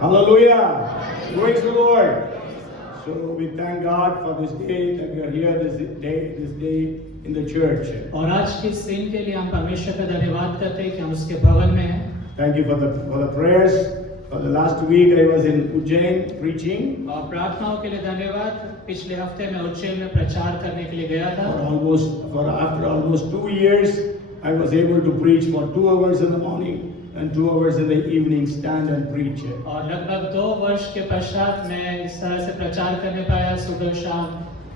Hallelujah. Praise the Lord. So we thank God for this day that we are here this day in the church. और आज के इस दिन के लिए हम परमेश्वर का धन्यवाद करते हैं कि हम उसके भवन में हैं। Thank you for the prayers. For the last week I was in Ujjain preaching. और प्रार्थनाओं के लिए धन्यवाद। पिछले हफ्ते मैं उज्जैन में प्रचार करने के लिए गया था। After almost 2 years, I was able to preach for 2 hours in the morning and 2 hours in the evening, stand and preach. और लगभग 2 वर्ष के पश्चात मैं इस तरह से प्रचार करने पाया। सुबह शाम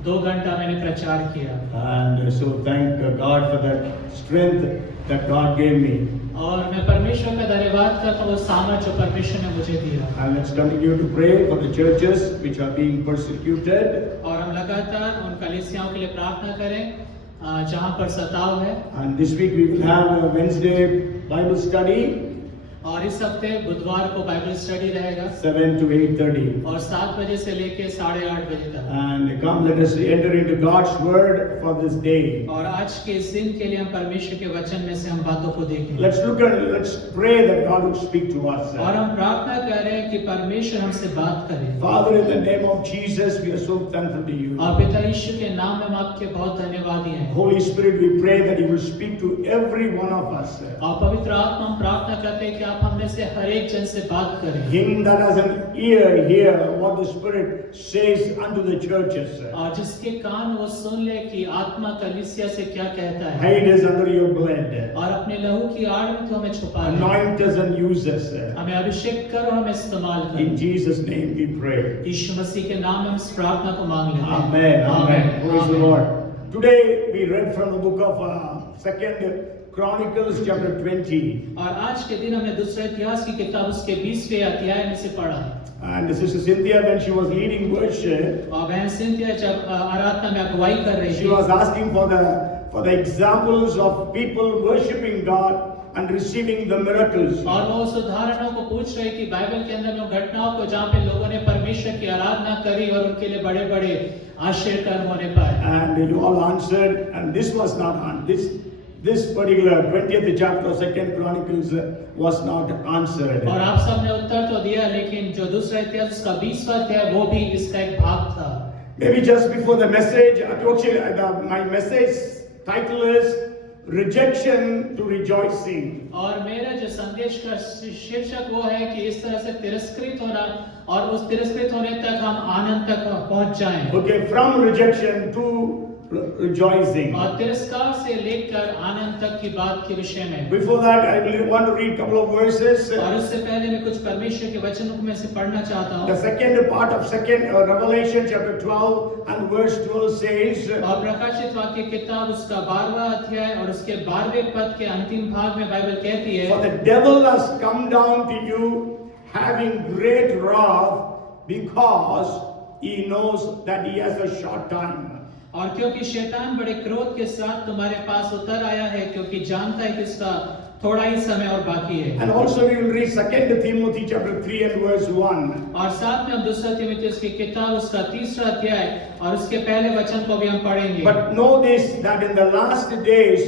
2 घंटा मैंने प्रचार किया। And so thank God for that strength that God gave me. और मैं परमेश्वर का धन्यवाद करता हूँ वो सामर्थ्य जो परमेश्वर ने मुझे दिया। And let's continue to pray for the churches which are being persecuted. और हम लगातार उन कलीसियाओं के लिए प्रार्थना करें जहाँ पर सताव है। And this week we will have a Wednesday Bible study. और इस हफ्ते बुधवार को बाइबल स्टडी रहेगा 7 to 8:30. और 7 बजे से लेके 8:30 बजे तक। And come, let us enter into God's word for this day. और आज के इस दिन के लिए हम परमेश्वर के वचन में से हम बातों को देखें। Let's pray that God would speak to us. और हम प्रार्थना कर रहे हैं कि परमेश्वर हमसे बात करे। Father, in the name of Jesus, we are so thankful to you. और पिता यीशु के नाम में हम आपके बहुत धन्यवादी हैं। Holy Spirit, we pray that you will speak to every one of us. और पवित्र आत्मा हम प्रार्थना करते हैं कि आप हम में से हर एक जन से बात करें। Him that has an ear, hear what the Spirit says unto the churches. और जिसके कान वो सुन ले कि आत्मा कलीसिया से क्या कहता है। Hide us under your blood. और अपने लहू की आड़ में तो हमें छुपा ले। Anoint us and use us. हमें अभिषेक करो, हमें इस्तेमाल करो। In Jesus' name we pray. यीशु मसीह के नाम में हम इस प्रार्थना को मांग लेते हैं। Amen. Amen. Praise the Lord. Today we read from the book of 2 Chronicles chapter 20. और आज के दिन हमने दूसरे इतिहास की किताब उसके 20वें अध्याय में से पढ़ा। And Sister Cynthia, when she was leading worship, और बहन सिंथिया जब आराधना में अगुवाई कर रही she थी, was asking for the examples of people worshiping God and receiving the miracles. और वो उस उदाहरणों को पूछ रही थी बाइबल के अंदर में घटनाओं को जहाँ पे लोगों ने परमेश्वर की आराधना करी और उनके लिए बड़े-बड़े आश्चर्य कर्म होने पाए। And you all answered, and this was not on this particular 20th chapter of 2 Chronicles was not answered. और आप सबने उत्तर तो दिया, लेकिन जो दूसरा इतिहास उसका 20वां अध्याय वो भी इसका एक भाग था। Maybe just before the message, my message title is Rejection to Rejoicing. और मेरा जो संदेश का शीर्षक वो है कि इस तरह से तिरस्कृत होना और उस तिरस्कृत होने तक हम आनंद तक पहुंच जाएं। Okay, from rejection to rejoicing. और तिरस्कार से लेकर आनंद तक की बात के विषय में। Before that, I will want to read a couple of verses. और उससे पहले मैं कुछ परमेश्वर के वचनों को मैं से पढ़ना चाहता हूँ। The second part of Revelation chapter 12 and verse 12 says. और प्रकाशित वाक्य किताब उसका 12वां अध्याय और उसके 12वें पद के अंतिम भाग में बाइबल कहती है। For the devil has come down to you, having great wrath, because he knows that he has a short time. और क्योंकि शैतान बड़े क्रोध के साथ तुम्हारे पास उतर आया है, क्योंकि जानता है कि इसका थोड़ा ही समय और बाकी है। And also we will read 2 Timothy chapter 3 and verse 1. और साथ में हम दूसरा तीमुथियुस की किताब उसका 3रा अध्याय और उसके पहले वचन को भी हम पढ़ेंगे। But know this, that in the last days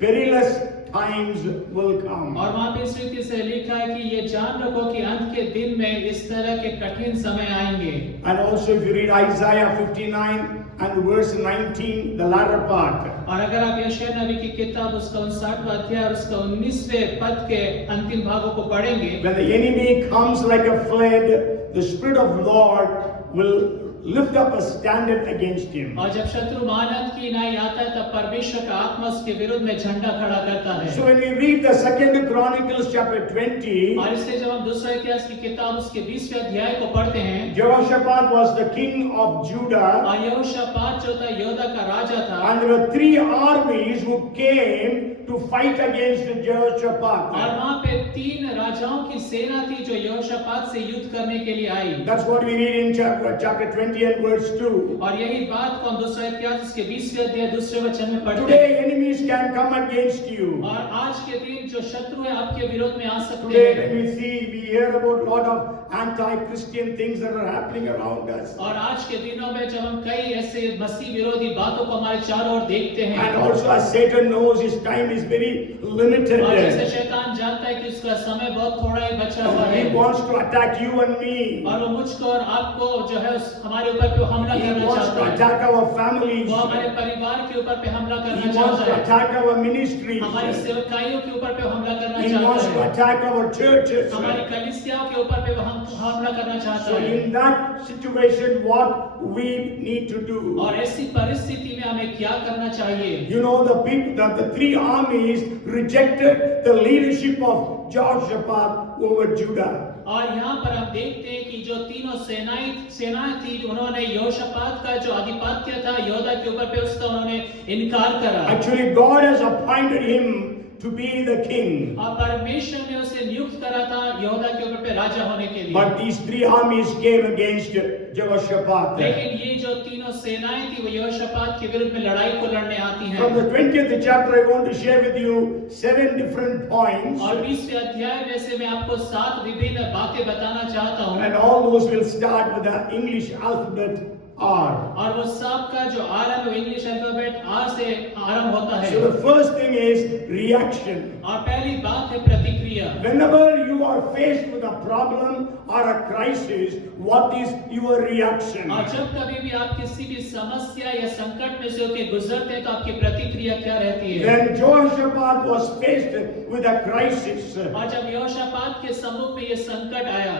perilous times will come. और वहाँ पे इस रीति से लिखा है कि ये जान रखो कि अंत के दिन में इस तरह के कठिन समय आएंगे। And also if you read Isaiah 59 and verse 19, the latter part. और अगर आप यशायाह नबी की किताब उसका 59वां अध्याय और उसका 19वें पद के अंतिम भागों को पढ़ेंगे। When the enemy comes like a flood, the Spirit of Lord will lift up a standard against him. और जब शत्रु मानव की नाई आता है तब परमेश्वर का आत्मा उसके विरुद्ध में झंडा खड़ा करता है। So when we read the 2 Chronicles chapter 20, और इसलिए जब हम दूसरा इतिहास की किताब उसके 20वें अध्याय को पढ़ते हैं, Jehoshaphat was the king of Judah, और यहोशापात जो था यहूदा का राजा था, and there were 3 armies who came to fight against Jehoshaphat. और वहाँ पे 3 राजाओं की सेना थी जो यहोशापात से युद्ध करने के लिए आई। That's what we read in chapter 20 and verse 2. और यही बात को हम दूसरा इतिहास उसके 20वें अध्याय दूसरे वचन में पढ़ते हैं। Today enemies can come against you. और आज के दिन जो शत्रु है आपके विरोध में आ सकते Today हैं। when we hear about lot of anti-Christian things that are happening around us. और आज के दिनों में जब हम कई ऐसे मसीह विरोधी बातों को हमारे चारों ओर देखते हैं, And also as Satan knows his time is very limited. और जैसे शैतान जानता है कि उसका समय बहुत थोड़ा ही बचा हुआ है, He wants to attack you and me. और वो मुझको और आपको जो है हमारे ऊपर पे हमला He करना wants to चाहता है, attack our families. वो हमारे परिवार के ऊपर पे हमला He करना wants चाहता to है, attack our ministries. हमारी सेवकाइयों के ऊपर पे हमला करना He wants चाहता to है, attack our churches. हमारी कलीसियाओं के ऊपर पे हम हमला करना चाहता So है। in that situation, what we need to do? और ऐसी परिस्थिति में हमें क्या करना चाहिए? You know, the people, the three armies rejected the leadership of Jehoshaphat over Judah. और यहाँ पर हम देखते हैं कि जो तीनों सेनाएं थी, उन्होंने यहोशापात का जो आधिपत्य था यहूदा के ऊपर पे, उसका उन्होंने इनकार करा। Actually, God has appointed him to be the king. और परमेश्वर ने उसे नियुक्त करा था यहूदा के ऊपर पे राजा होने के लिए। But these three armies came against Jehoshaphat. लेकिन ये जो तीनों सेनाएं थी वो यहोशापात के विरुद्ध में लड़ाई को लड़ने आती हैं। From the 20th chapter, I want to share with you 7 different points. और 20वें अध्याय में से मैं आपको 7 विभिन्न बातें बताना चाहता हूँ। And all those will start with the English alphabet R. और वो सब का जो आरंभ इंग्लिश अल्फाबेट आर से आरंभ होता है। So the first thing is reaction. और पहली बात है प्रतिक्रिया। Whenever you are faced with a problem or a crisis, what is your reaction? और जब कभी भी आप किसी भी समस्या या संकट में से होकर गुजरते हैं तो आपकी प्रतिक्रिया क्या रहती है? When Jehoshaphat was faced with a crisis, और जब यहोशापात के सम्मुख में ये संकट आया,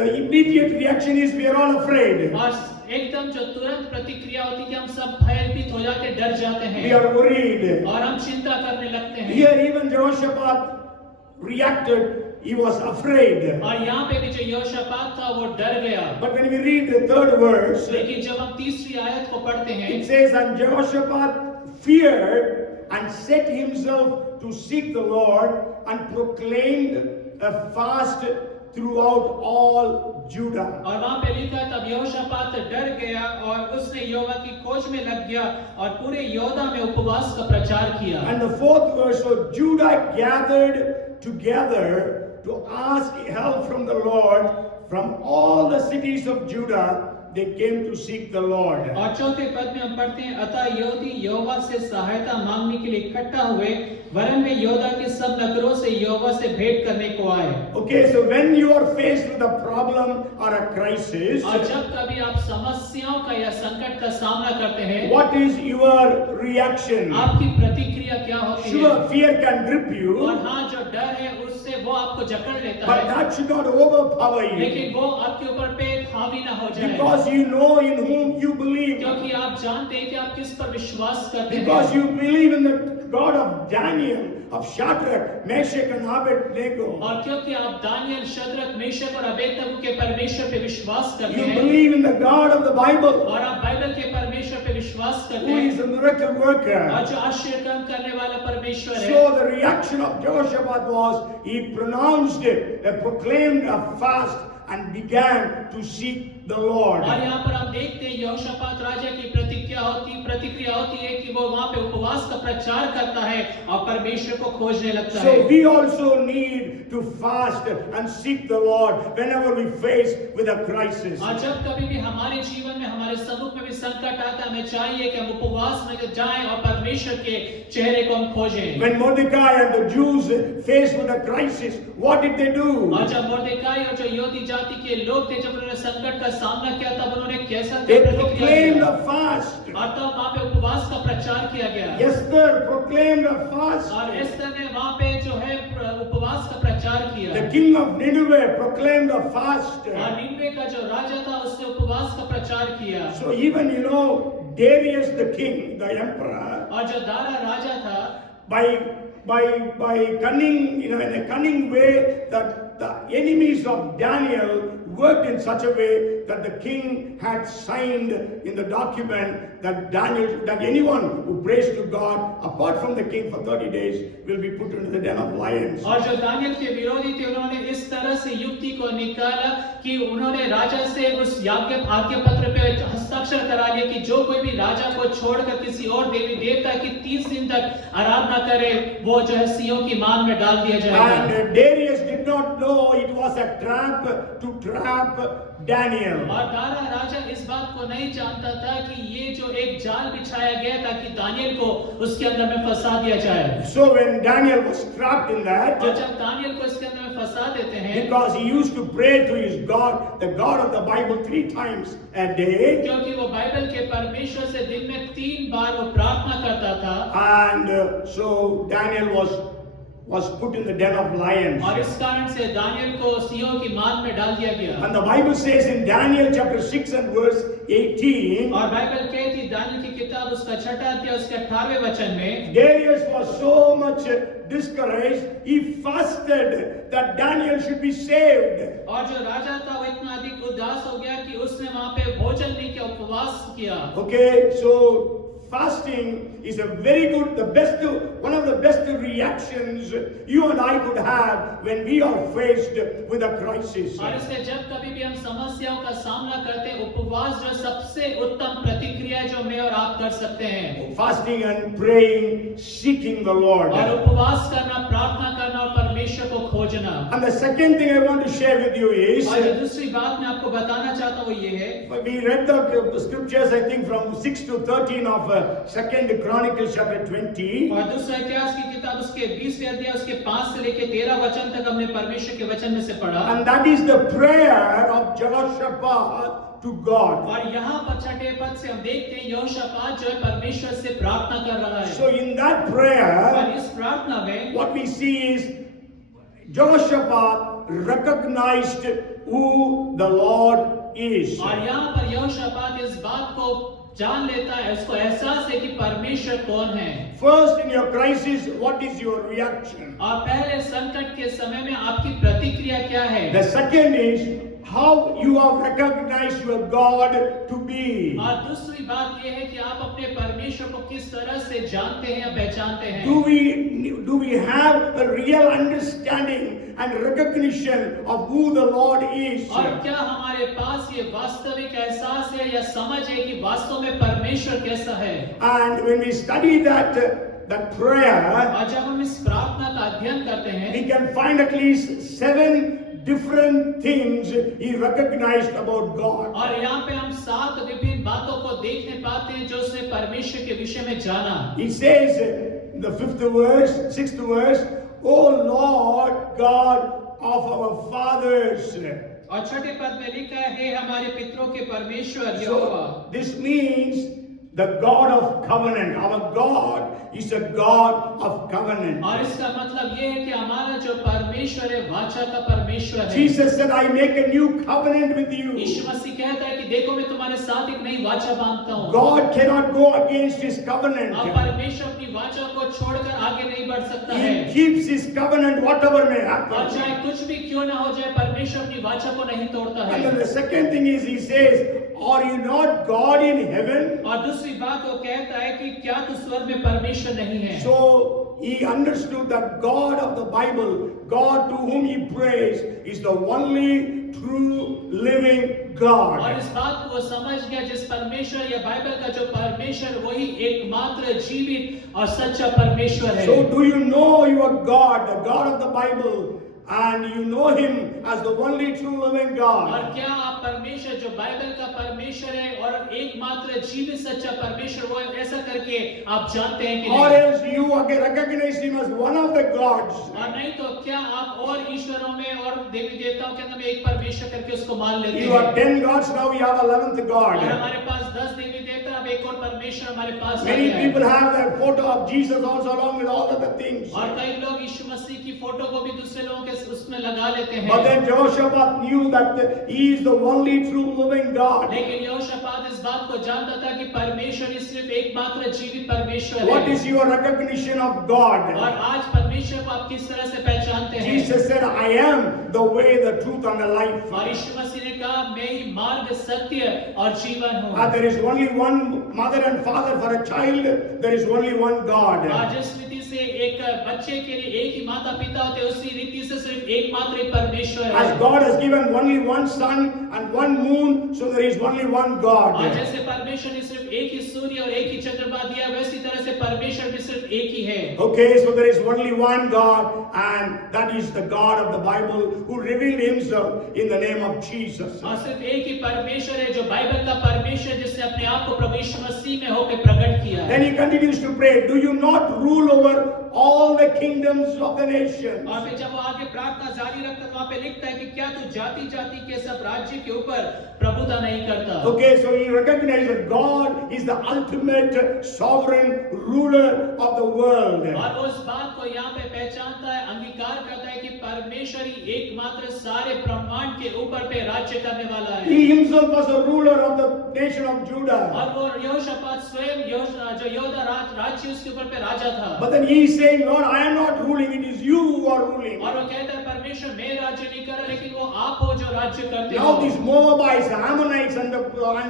the immediate reaction is we are all afraid. और एकदम जो तुरंत प्रतिक्रिया होती है कि हम सब भयभीत हो जाते, डर जाते We हैं are worried. और हम चिंता करने लगते हैं। Here even Jehoshaphat reacted. He was afraid. और यहाँ पे भी जो यहोशापात था वो डर गया। But when we read the third verse, लेकिन जब हम तीसरी आयत को पढ़ते हैं, it says, and Jehoshaphat feared and set himself to seek the Lord and proclaimed a fast throughout all Judah. और वहाँ पे लिखा तब यहोशापात डर गया और उसने यहोवा की खोज में लग गया और पूरे यहूदा में उपवास का प्रचार किया। And the fourth verse, so Judah gathered together to ask help from the Lord. From all the cities of Judah, they came to seek the Lord. और चौथे पद में हम पढ़ते हैं, अतः यहूदी यहोवा से सहायता मांगने के लिए इकट्ठा हुए, वरन वे यहूदा के सब नगरों से यहोवा से भेंट करने को आए। Okay, so when you are faced with a problem or a crisis, और जब कभी आप समस्याओं का या संकट का सामना करते हैं, what is your reaction? आपकी प्रतिक्रिया क्या होती है? Sure, fear can grip you, और हाँ, जो डर है उससे वो आपको जकड़ लेता but है, that should not overpower you, लेकिन वो आपके ऊपर पे हावी ना हो जाए, because you know in whom you believe, क्योंकि आप जानते हैं कि आप किस पर विश्वास करते because हैं, you believe in the God of Daniel, of Shadrach, Meshach and Abednego. और क्योंकि आप दानियल, शद्रक, मेशक और अबेदनगो के परमेश्वर पे विश्वास करते You हैं, believe in the God of the Bible, और आप बाइबल के परमेश्वर पे विश्वास करते who is हैं, a miracle worker. और जो आश्चर्य काम करने वाला परमेश्वर है। So the reaction of Jehoshaphat was, he pronounced it, proclaimed a fast and began to seek the Lord. और यहाँ पर हम देखते हैं यहोशापात राजा की प्रतिक्रिया होती है कि वो वहाँ पे उपवास का प्रचार करता है और परमेश्वर को खोजने लगता है। So we also need to fast and seek the Lord whenever we face with a crisis. और जब कभी भी हमारे जीवन में, हमारे सम्मुख में भी संकट आता है, हमें चाहिए कि हम उपवास में जाएं और परमेश्वर के चेहरे को हम खोजें। When Mordecai and the Jews faced with a crisis, what did they do? और जब मुर्देकाई और जो यहूदी जाति के लोग थे, जब उन्होंने संकट का सामना किया, तब उन्होंने कैसा They प्रतिक्रिया proclaimed किया? a fast. और तब वहाँ पे उपवास का प्रचार किया गया। Esther proclaimed a fast. और एस्तर ने वहाँ पे जो है उपवास का प्रचार किया। The king of Nineveh proclaimed a fast. और निनवे का जो राजा था उसने उपवास का प्रचार किया। So even Darius the king, the emperor, और जो दारा राजा था, by cunning, in a cunning way, that the enemies of Daniel worked in such a way that the king had signed in the document that anyone who prays to God apart from the king for 30 days will be put into the den of lions. और जो Daniel के विरोधी थे, उन्होंने इस तरह से युक्ति को निकाला कि उन्होंने राजा से उस आज्ञा पत्र पे हस्ताक्षर करा लिया कि जो कोई भी राजा को छोड़कर किसी और देवी देवता की 30 दिन तक आराधना करे, वो जो है सिंहों की मान में डाल दिया जाएगा। And Darius did did not know it was a trap to trap Daniel. और दारा राजा इस बात को नहीं जानता था कि ये जो एक जाल बिछाया गया ताकि दानियल को उसके अंदर में फंसा दिया जाए। So when Daniel was trapped in that, और जब दानियल को इसके अंदर में फंसा देते हैं, because he used to pray to his God, the God of the Bible, 3 times a day, क्योंकि वो बाइबल के परमेश्वर से दिन में 3 बार वो प्रार्थना करता था, and so Daniel was put in the den of lions. और इस कारण से दानियल को सिंहों की मार में डाल दिया गया। And the Bible says in Daniel chapter 6 and verse 18, और बाइबल कहती है दानियल की किताब उसका 6वां अध्याय उसके 18वें वचन में, Darius was so much discouraged, he fasted that Daniel should be saved. और जो राजा था वो इतना अधिक उदास हो गया कि उसने वहां पे भोजन नहीं किया, उपवास किया। Okay, so fasting is a very good, one of the best reactions you and I could have when we are faced with a crisis. और इसलिए जब कभी भी हम समस्याओं का सामना करते हैं, उपवास जो सबसे उत्तम प्रतिक्रिया जो मैं और आप कर सकते हैं। Fasting and praying, seeking the Lord. और उपवास करना, प्रार्थना करना और परमेश्वर को खोजना। And the second thing I want to share with you is, और जो दूसरी बात मैं आपको बताना चाहता हूँ वो ये है, we read the scriptures I think from 6 to 13 of 2 Chronicles chapter 20. और दूसरा इतिहास की किताब उसके 20वें अध्याय उसके 5 से लेके 13 वचन तक हमने परमेश्वर के वचन में से पढ़ा। And that is the prayer of Jehoshaphat to God. और यहाँ पर 6ठे पद से हम देखते हैं यहोशापात जो है परमेश्वर से प्रार्थना कर रहा है। So in that prayer, और इस प्रार्थना में what we see is Jehoshaphat recognized who the Lord is. और यहाँ पर यहोशापात इस बात को जान लेता है, उसको एहसास है कि परमेश्वर कौन है। First, in your crisis, what is your reaction? और पहले संकट के समय में आपकी प्रतिक्रिया क्या है? The second is how you have recognized your God to be. और दूसरी बात यह है कि आप अपने परमेश्वर को किस तरह से जानते हैं या पहचानते हैं? Do we have a real understanding and recognition of who the Lord is? और क्या हमारे पास ये वास्तविक एहसास है या समझ है कि वास्तव में परमेश्वर कैसा है? And when we study that prayer, और जब हम इस प्रार्थना का अध्ययन करते हैं, we can find at least 7 different things he recognized about God. और यहाँ पे हम 7 विभिन्न बातों को देखने पाते हैं जो उसने परमेश्वर के विषय में जाना। He says in the 6th verse, O Lord God of our fathers. और 6ठे पद में लिखा है, हे हमारे पितरों के परमेश्वर यहोवा। So this means the God of covenant. Our God is a God of covenant. और इसका मतलब ये है कि हमारा जो परमेश्वर है वाचा का परमेश्वर है। Jesus said, I make a new covenant with you. यीशु मसीह कहता है कि देखो मैं तुम्हारे साथ एक नई वाचा बांधता हूँ। God cannot go against his covenant. अब परमेश्वर अपनी वाचा को छोड़कर आगे नहीं बढ़ सकता है। He keeps his covenant whatever may और happen. चाहे कुछ भी क्यों ना हो जाए, परमेश्वर अपनी वाचा को नहीं तोड़ता And then है। the second thing is he says, are you not God in heaven? और दूसरी बात वो कहता है कि क्या तू स्वर्ग में परमेश्वर नहीं है? So he understood that God of the Bible, God to whom he prays, is the only true living God. और इस बात को वो समझ गया, जिस परमेश्वर या बाइबल का जो परमेश्वर वही एकमात्र जीवित और सच्चा परमेश्वर है। So do you know your God, the God of the Bible, and you know him as the only true living और God? क्या आप परमेश्वर जो बाइबल का परमेश्वर है और एकमात्र जीवित सच्चा परमेश्वर वो ऐसा करके आप जानते हैं कि Or नहीं? else you recognize him as one of the gods? और नहीं तो क्या आप और ईश्वरों में और देवी देवताओं के अंदर में एक परमेश्वर करके उसको मान लेते You हैं? have 10 gods, now you have 11th और God. हमारे पास 10 देवी देवता, अब एक और परमेश्वर हमारे पास आ Many गया है। people have that photo of Jesus also along with all other things. और कई लोग यीशु मसीह की फोटो को भी दूसरे लोगों के उसमें लगा लेते हैं। But then Jehoshaphat knew that he is the only true living God. लेकिन यहोशापात इस बात को जानता था कि परमेश्वर ही सिर्फ एकमात्र जीवित परमेश्वर What है। is your recognition of God? और आज परमेश्वर को आप किस तरह से पहचानते हैं? Jesus said, I am the way, the truth, and the life. और यीशु मसीह ने कहा, मैं ही मार्ग, सत्य और जीवन हूँ। There is only one mother and father for a child. There is only one God. और जिस रीति से एक बच्चे के लिए एक ही माता पिता होते हैं, उसी रीति से सिर्फ एकमात्र ही परमेश्वर है। As God has given only one sun and one moon, so there is only one God. और जैसे परमेश्वर ने सिर्फ एक ही सूर्य और एक ही चंद्रमा दिया, वैसी तरह से परमेश्वर भी सिर्फ एक ही है। Okay, so there is only one God, and that is the God of the Bible who revealed himself in the name of Jesus. और सिर्फ एक ही परमेश्वर है जो बाइबल का परमेश्वर, जिसने अपने आप को प्रभु यीशु मसीह में होकर प्रकट किया है। Then he continues to pray, do you not rule over all the kingdoms of the nations? और फिर जब वो आगे प्रार्थना जारी रखता है, तो वहाँ पे लिखता है कि क्या तू जाति जाति के सब राज्य के ऊपर प्रभुता नहीं करता? Okay, so he recognizes that God is the ultimate sovereign ruler of the world. और वो इस बात को यहाँ पे पहचानता है, अंगीकार करता है कि परमेश्वर ही एकमात्र सारे ब्रह्मांड के ऊपर पे राज्य करने वाला है। He himself was a ruler of the nation of Judah. और वो यहोशापात स्वयं जो यहूदा राज्य उसके ऊपर पे राजा था। But then he is saying, Lord, I am not ruling, it is you who are ruling. और वो कहता है परमेश्वर मैं राज्य नहीं कर रहा, लेकिन वो आप हो जो राज्य करते हो। Now these Moabites, Ammonites and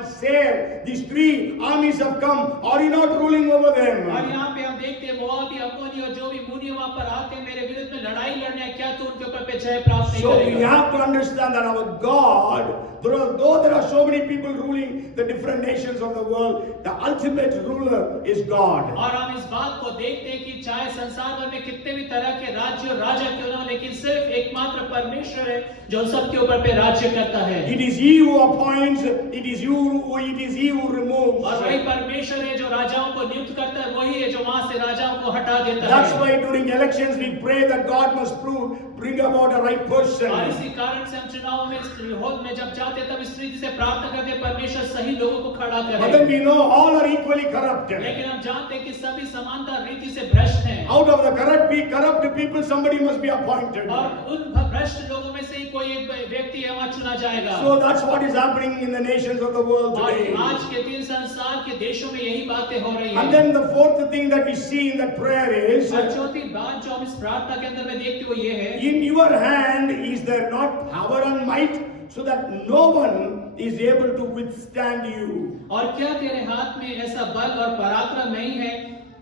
Seir, these three armies have come. Are you not ruling over them? और यहाँ पे हम देखते हैं मोआबी, अम्मोनी और जो भी मुनि वहाँ पर आते हैं मेरे विरुद्ध में लड़ाई लड़ने, क्या तू उनके ऊपर पे जय प्राप्त नहीं So we करेगा? have to understand that our God, though there are so many people ruling the different nations of the world, the ultimate ruler is God. और हम इस बात को देखते हैं कि चाहे संसार भर में कितने भी तरह के राज्य और राजा क्यों ना हो, लेकिन सिर्फ एकमात्र परमेश्वर है जो सबके ऊपर पे राज्य करता है। It is He who appoints, it is He who removes. और वही परमेश्वर है जो राजाओं को नियुक्त करता है, वही है जो वहां से राजाओं को हटा देता That's है। why during elections we pray that God must bring about a right person. और इसी कारण से हम चुनाव में होद में जब जाते तब इस रीति से प्रार्थना करते हैं परमेश्वर सही लोगों को खड़ा But then करे। we know all are equally corrupted. लेकिन हम जानते हैं कि सभी समानता रीति से भ्रष्ट हैं। Out of the corrupt people, somebody must be appointed. और उन भ्रष्ट लोगों में से ही कोई एक व्यक्ति वहां चुना जाएगा। So that's what is happening in the nations of the world और today. आज के दिन संसार के देशों में यही बातें हो रही And हैं। then the fourth thing that we see in that prayer is, और चौथी बात जो हम इस प्रार्थना के अंदर में देखते हो ये है, in your hand is there not power and might, so that no one is able to withstand you. और क्या तेरे हाथ में ऐसा बल और पराक्रम नहीं है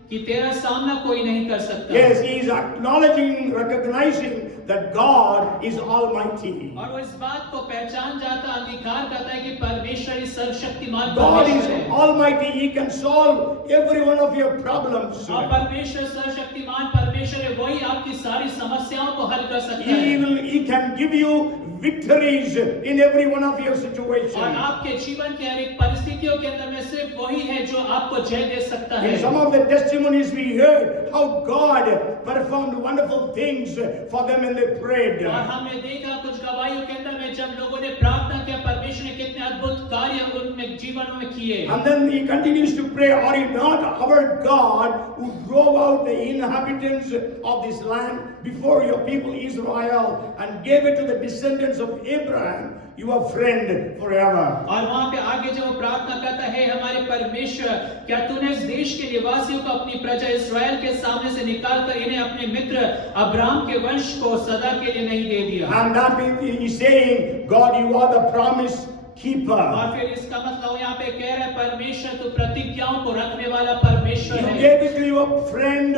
कि तेरा सामना कोई नहीं कर सकता? Yes, he is acknowledging, recognizing that God is almighty. और वो इस बात को पहचान जाता, अंगीकार करता है कि परमेश्वर ही सर्वशक्तिमान God is परमेश्वर है। almighty. He can solve every one of your problems. और परमेश्वर सर्वशक्तिमान परमेश्वर है, वही आपकी सारी समस्याओं को हल कर सकता है। He can give you victories in every one of your और situations. आपके जीवन के हर एक परिस्थितियों के अंदर में सिर्फ वही है जो आपको जय दे सकता है। In some of the testimonies we heard how God performed wonderful things for them when they prayed. और हमने देखा कुछ गवाहियों के अंदर में जब लोगों ने प्रार्थना किया, परमेश्वर ने कितने अद्भुत कार्य उनके जीवन में किए। And then he continues to pray, are you not our God who drove out the inhabitants of this land before your people Israel and gave it to the descendants of Abraham, your friend forever? और वहां पे आगे जब वो प्रार्थना करता है, हमारे परमेश्वर, क्या तूने इस देश के निवासियों को अपनी प्रजा इस्राएल के सामने से निकाल कर इन्हें अपने मित्र अब्राहम के वंश को सदा के लिए नहीं दे दिया? And that is saying, God, you are the promise keeper. और फिर इसका मतलब यहाँ पे कह रहा है परमेश्वर तू प्रतिज्ञाओं को रखने वाला परमेश्वर You है। gave it to your friend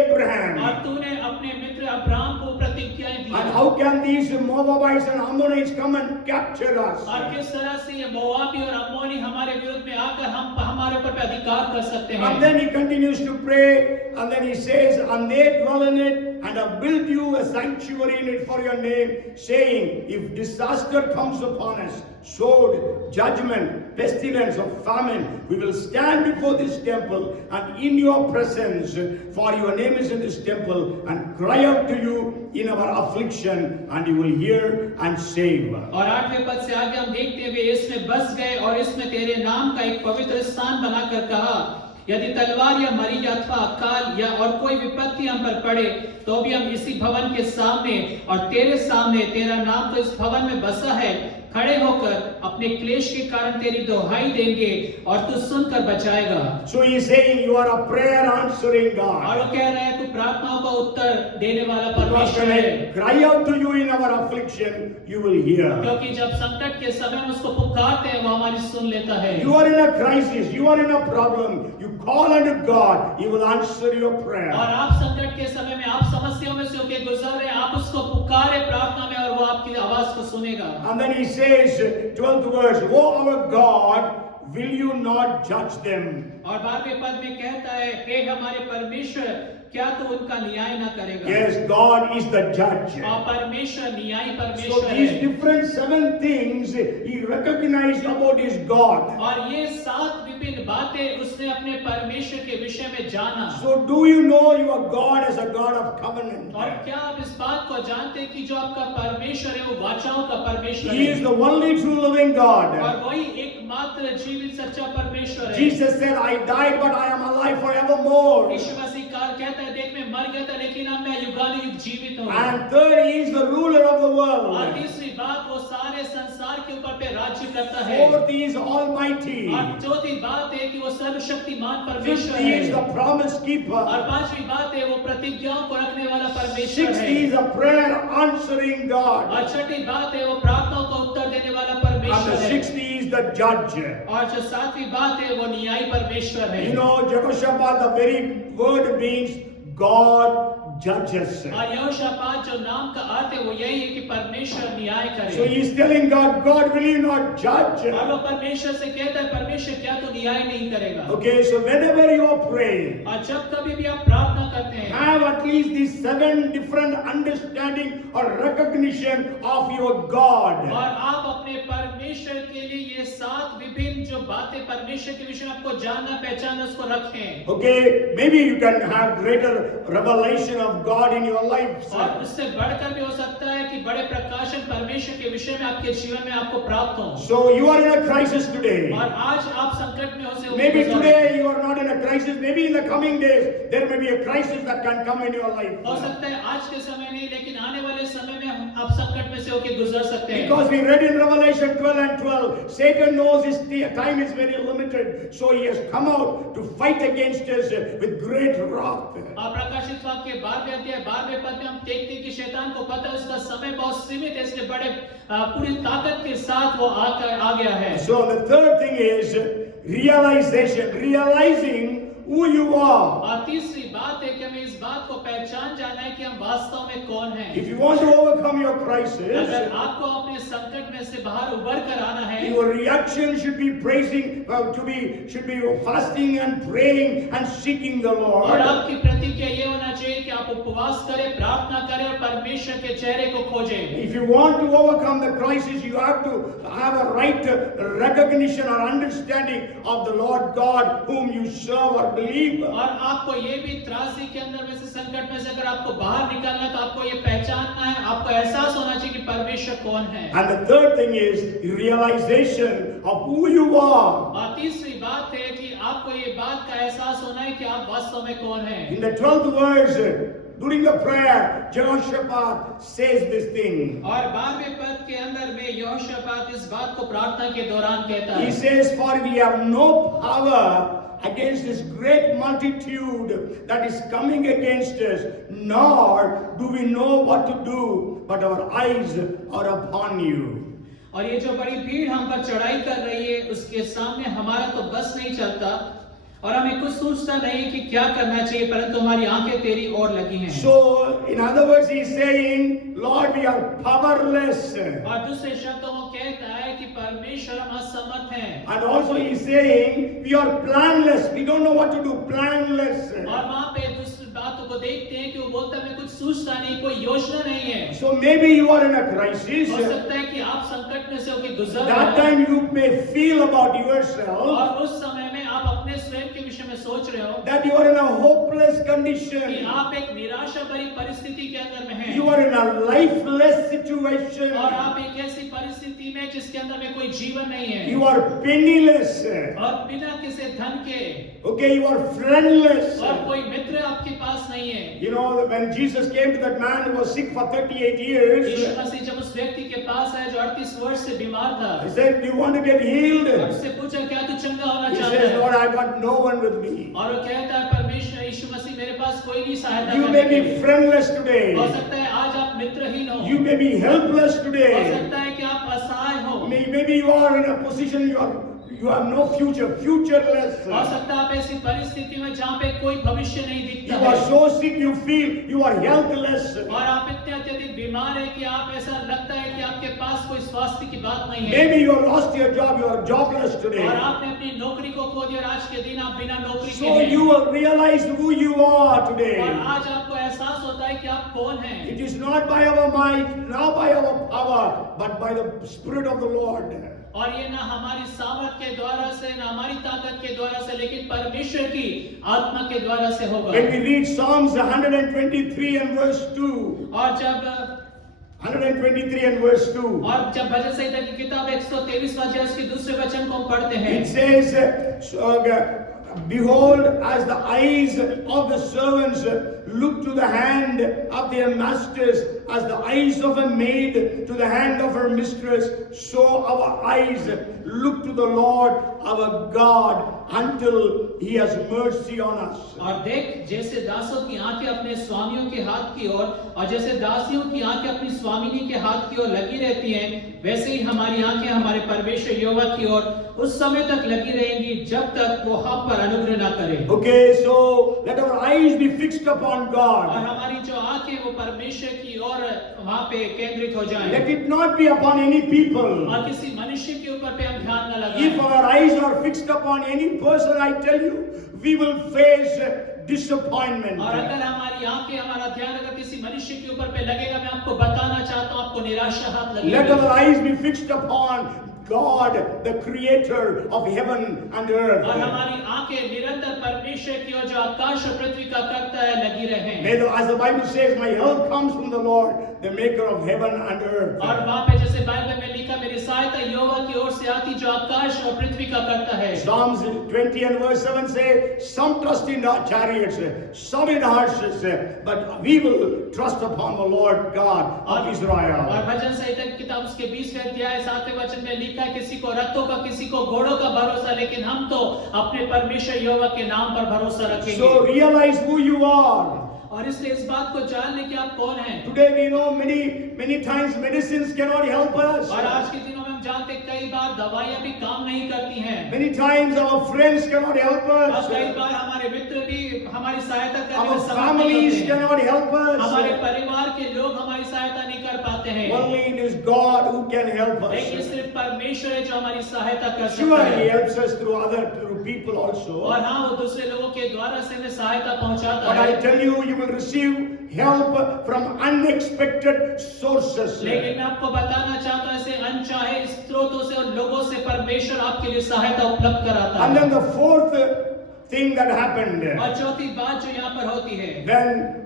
Abraham. और तूने अपने मित्र अब्राहम को प्रतिज्ञाएं दी। And how can these Moabites and Ammonites come and capture us? और किस तरह से ये मोआबी और अम्मोनी हमारे विरुद्ध में आकर हमारे ऊपर पे अधिकार कर सकते हैं? And then he continues to pray, and then he says, and they dwell in it, and have built you a sanctuary in it for your name, saying, if disaster comes upon us, sword, judgment, pestilence, or famine, we will stand before this temple and in your presence, for your name is in this temple, and cry out to you in our affliction, and you will hear and save. और 8वें पद से आगे हम देखते हैं वे इसमें बस गए और इसमें तेरे नाम का एक पवित्र स्थान बनाकर कहा, यदि तलवार या मरी अथवा अकाल या और कोई विपत्ति हम पर पड़े तो भी हम इसी भवन के सामने और तेरे सामने, तेरा नाम तो इस भवन में बसा है, खड़े होकर अपने क्लेश के कारण तेरी दोहाई देंगे और तू सुनकर बचाएगा। So he is saying, you are a prayer answering और God. वो कह रहे हैं तू प्रार्थनाओं का उत्तर देने वाला Because परमेश्वर when है। I cry out to you in our affliction, you will hear. क्योंकि जब संकट के समय में उसको पुकारते हैं वो हमारी सुन लेता है। You are in a crisis, you are in a problem, you call unto God, He will answer your prayer. और आप संकट के समय में आप समस्याओं में से होकर गुजर रहे हैं, आप उसको पुकारे प्रार्थना में और वो आपकी आवाज को सुनेगा। And then He says, 12th verse, O our God, will you not judge them? और 12वें पद में कहता है, हे हमारे परमेश्वर, क्या तू उनका न्याय न करेगा? Yes, God is the judge. और परमेश्वर न्यायी So परमेश्वर these है। different 7 things He recognized about His God. और ये 7 विभिन्न बातें उसने अपने परमेश्वर के विषय में जाना। So do you know your God as a God of covenant? और क्या आप इस बात को जानते हैं कि जो आपका परमेश्वर है वो वाचाओं का परमेश्वर He है? is the only true living God. और वही एकमात्र जीवित सच्चा परमेश्वर है। Jesus said, I died but I am alive forevermore. यीशु मसीह कहता है, देख मैं मर गया था लेकिन अब मैं युगानुयुग जीवित हूँ। And third, He is the ruler of the और world. तीसरी बात, वो सारे संसार के ऊपर पे राज्य करता है। Fourth, He is almighty. और चौथी बात है कि वो सर्वशक्तिमान Fifth, परमेश्वर He है। is the promise और keeper. पांचवी बात है वो प्रतिज्ञाओं को रखने वाला परमेश्वर Sixth, है। He is a prayer answering God. और छठी बात है वो प्रार्थनाओं का उत्तर देने वाला And परमेश्वर the है। sixth, He is the judge. और जो सातवीं बात है वो न्यायी परमेश्वर है। You know, Jehoshaphat, the very word means God judges. और यहोशापात जो नाम का अर्थ है वो यही है कि परमेश्वर न्याय So करे। he is telling God, God, will you not judge? और वो परमेश्वर से कहता है, परमेश्वर क्या तू न्याय नहीं करेगा? Okay, so whenever you pray, और जब कभी भी आप प्रार्थना करते हैं, have at least these 7 different understanding or recognition of your God. और आप अपने परमेश्वर के लिए ये 7 विभिन्न जो बातें परमेश्वर के विषय में आपको जानना पहचानना उसको रखें। Okay, maybe you can have greater revelation of God in your life. और उससे बढ़कर भी हो सकता है कि बड़े प्रकाशन परमेश्वर के विषय में आपके जीवन में आपको प्राप्त हो। So you are in a crisis today. और आज आप संकट में हो से Maybe today you are not in a crisis. Maybe in the coming days there may be a crisis that can come in your life. हो सकता है आज के समय नहीं, लेकिन आने वाले समय में आप संकट में से होकर गुजर सकते हैं। Because we read in Revelation 12 and 12, Satan knows his time is very limited, so he has come out to fight against us with great wrath. आप प्रकाशित वाक्य 12वें अध्याय 12वें पद में हम देखते हैं कि शैतान को पता है उसका समय बहुत सीमित है, इसलिए बड़े पूरी ताकत के साथ वो आ गया है। So the third thing is realization, realizing who you are. और तीसरी बात है कि हमें इस बात को पहचान जाना है कि हम वास्तव में कौन हैं। If you want to overcome your crisis, अगर आपको अपने संकट में से बाहर उबर कर आना है, your reaction should be praising, should be fasting and praying and seeking the और Lord. आपकी प्रतिक्रिया ये होना चाहिए कि आप उपवास करें, प्रार्थना करें और परमेश्वर के चेहरे को खोजें। If you want to overcome the crisis, you have to have a right recognition or understanding of the Lord God whom you serve or believe. और आपको ये भी त्रासदी के अंदर में से संकट में से अगर आपको बाहर निकलना है तो आपको ये पहचानना है, आपको एहसास होना चाहिए कि परमेश्वर कौन है। And the third thing is realization of who you are. और तीसरी बात है कि आपको ये बात का एहसास होना है कि आप वास्तव में कौन हैं। In the 12th verse, during the prayer, Jehoshaphat says this thing. और 12वें पद के अंदर में यहोशापात इस बात को प्रार्थना के दौरान कहता He है, says, for we have no power against this great multitude that is coming against us, nor do we know what to do, but our eyes are upon you. और ये जो बड़ी भीड़ हम पर चढ़ाई कर रही है उसके सामने हमारा तो बस नहीं चलता और हमें कुछ सोचता नहीं कि क्या करना चाहिए, परंतु हमारी आंखें तेरी ओर लगी हैं। So, in other words, he is saying, Lord, we are powerless. और दूसरे शब्दों में कहता है कि परमेश्वर हम असमर्थ हैं। And also he is saying, we are planless. We don't know what to do. Planless. और वहाँ पे दूसरी बातों को देखते हैं कि वो बोलता है मैं कुछ सोचता नहीं, कोई योजना नहीं है। So maybe you are in a crisis. हो सकता है कि आप संकट में से होकर गुजर रहे That हो time you may feel about yourself और उस समय में आप अपने स्वयं के विषय में सोच रहे हो that you are in a hopeless कि condition. आप एक निराशा भरी परिस्थिति के अंदर में हैं You are in a lifeless situation. और आप एक ऐसी परिस्थिति में जिसके अंदर में कोई जीवन नहीं है You are penniless. और बिना किसी धन के Okay, you are friendless. और कोई मित्र आपके पास नहीं है। You know, when Jesus came to that man who was sick for 38 Yeshu years, मसीह जब उस व्यक्ति के पास आया जो 38 वर्ष से बीमार था he said, do you want to get healed? और उससे पूछा क्या तू चंगा होना He चाहता says, है? Lord, I got no one with me. और वो कहता है परमेश्वर यीशु मसीह मेरे पास कोई नहीं सहायता You may करने के be लिए। friendless today. हो सकता है आज आप मित्रहीन हो, You may be helpless हो today. सकता है कि आप असहाय हो, Maybe you are in a position you have no future, futureless. हो सकता है आप ऐसी परिस्थिति में जहाँ पे कोई भविष्य नहीं दिखता You are है so sick you feel you are helpless. और आप इतने अत्यधिक बीमार है कि आप ऐसा लगता है कि आपके पास कोई स्वास्थ्य की बात नहीं है Maybe you have lost your job, you are jobless today. और आपने अपनी नौकरी को खो दिया और आज के दिन आप बिना नौकरी के So हैं you will realize who you are और today. आज आपको एहसास होता है कि आप कौन हैं It is not by our might, not by our power, but by the Spirit of the Lord. और ये ना हमारी सामर्थ के द्वारा से ना हमारी ताकत के द्वारा से लेकिन परमेश्वर की आत्मा के द्वारा से होगा। When we read Psalms 123 and verse 2, और जब 123 and verse 2, भजन संहिता की किताब 123 अध्याय उसके दूसरे वचन को हम पढ़ते हैं, it says, behold, as the eyes of the servants look to the hand of their masters, as the eyes of a maid to the hand of her mistress, so our eyes look to the Lord our God until He has mercy on us. और देख जैसे दासों की आंखें अपने स्वामियों के हाथ की ओर और जैसे दासियों की आंखें अपनी स्वामिनी के हाथ की ओर लगी रहती हैं, वैसे ही हमारी आंखें हमारे परमेश्वर यहोवा की ओर उस समय तक लगी रहेंगी जब तक वो हम पर अनुग्रह ना करे। Okay, so let our eyes be fixed upon और God. हमारी जो आंखें वो परमेश्वर की ओर वहां पे केंद्रित हो जाएं Let it not be upon any people. और किसी मनुष्य के ऊपर पे हम ध्यान न If लगाएं। our eyes are fixed upon any person, I tell you, we will face disappointment. और अगर हमारी आंखें हमारा ध्यान अगर किसी मनुष्य के ऊपर पे लगेगा, मैं आपको बताना चाहता हूँ आपको निराशा हाथ Let लगेगी। our eyes be fixed upon God, the creator of heaven and earth. और हमारी आंखें निरंतर परमेश्वर की ओर जो आकाश और पृथ्वी का करता है लगी रहें। As the Bible says, my help comes from the Lord, the maker of heaven and earth. और वहाँ पे जैसे बाइबल में लिखा, मेरी सहायता यहोवा की ओर से आती जो आकाश और पृथ्वी का करता है। Psalms 20 and verse 7 say, some trust in our chariots, some in horses, but we will trust upon the Lord God of और Israel. भजन संहिता की किताब उसके 20वें अध्याय 7वें वचन में लिखा है, किसी को रथों का किसी को घोड़ों का भरोसा, लेकिन हम तो अपने परमेश्वर यहोवा के नाम पर भरोसा रखेंगे। So realize who you are. और इसलिए इस बात को जान ले कि आप कौन हैं। Today we know many times medicines cannot help us. और आज के दिनों में हम जानते हैं कई बार दवाइयां भी काम नहीं करती हैं। Many times our friends cannot help और us. कई बार हमारे मित्र भी हमारी सहायता करने Our में समर्थ नहीं families होते हैं। cannot help हमारे us. परिवार के लोग हमारी सहायता नहीं कर पाते हैं। Only it is God who can help लेकिन us. सिर्फ परमेश्वर है जो हमारी सहायता कर सकता Sure, He है। helps us through people also. और हाँ, वो दूसरे लोगों के द्वारा से हमें सहायता पहुंचाता But है। I tell you, you will receive help from unexpected sources. लेकिन मैं आपको बताना चाहता हूँ ऐसे अनचाहे स्रोतों से और लोगों से परमेश्वर आपके लिए सहायता उपलब्ध कराता And है। then the fourth thing that happened, और चौथी बात जो यहाँ पर होती है, when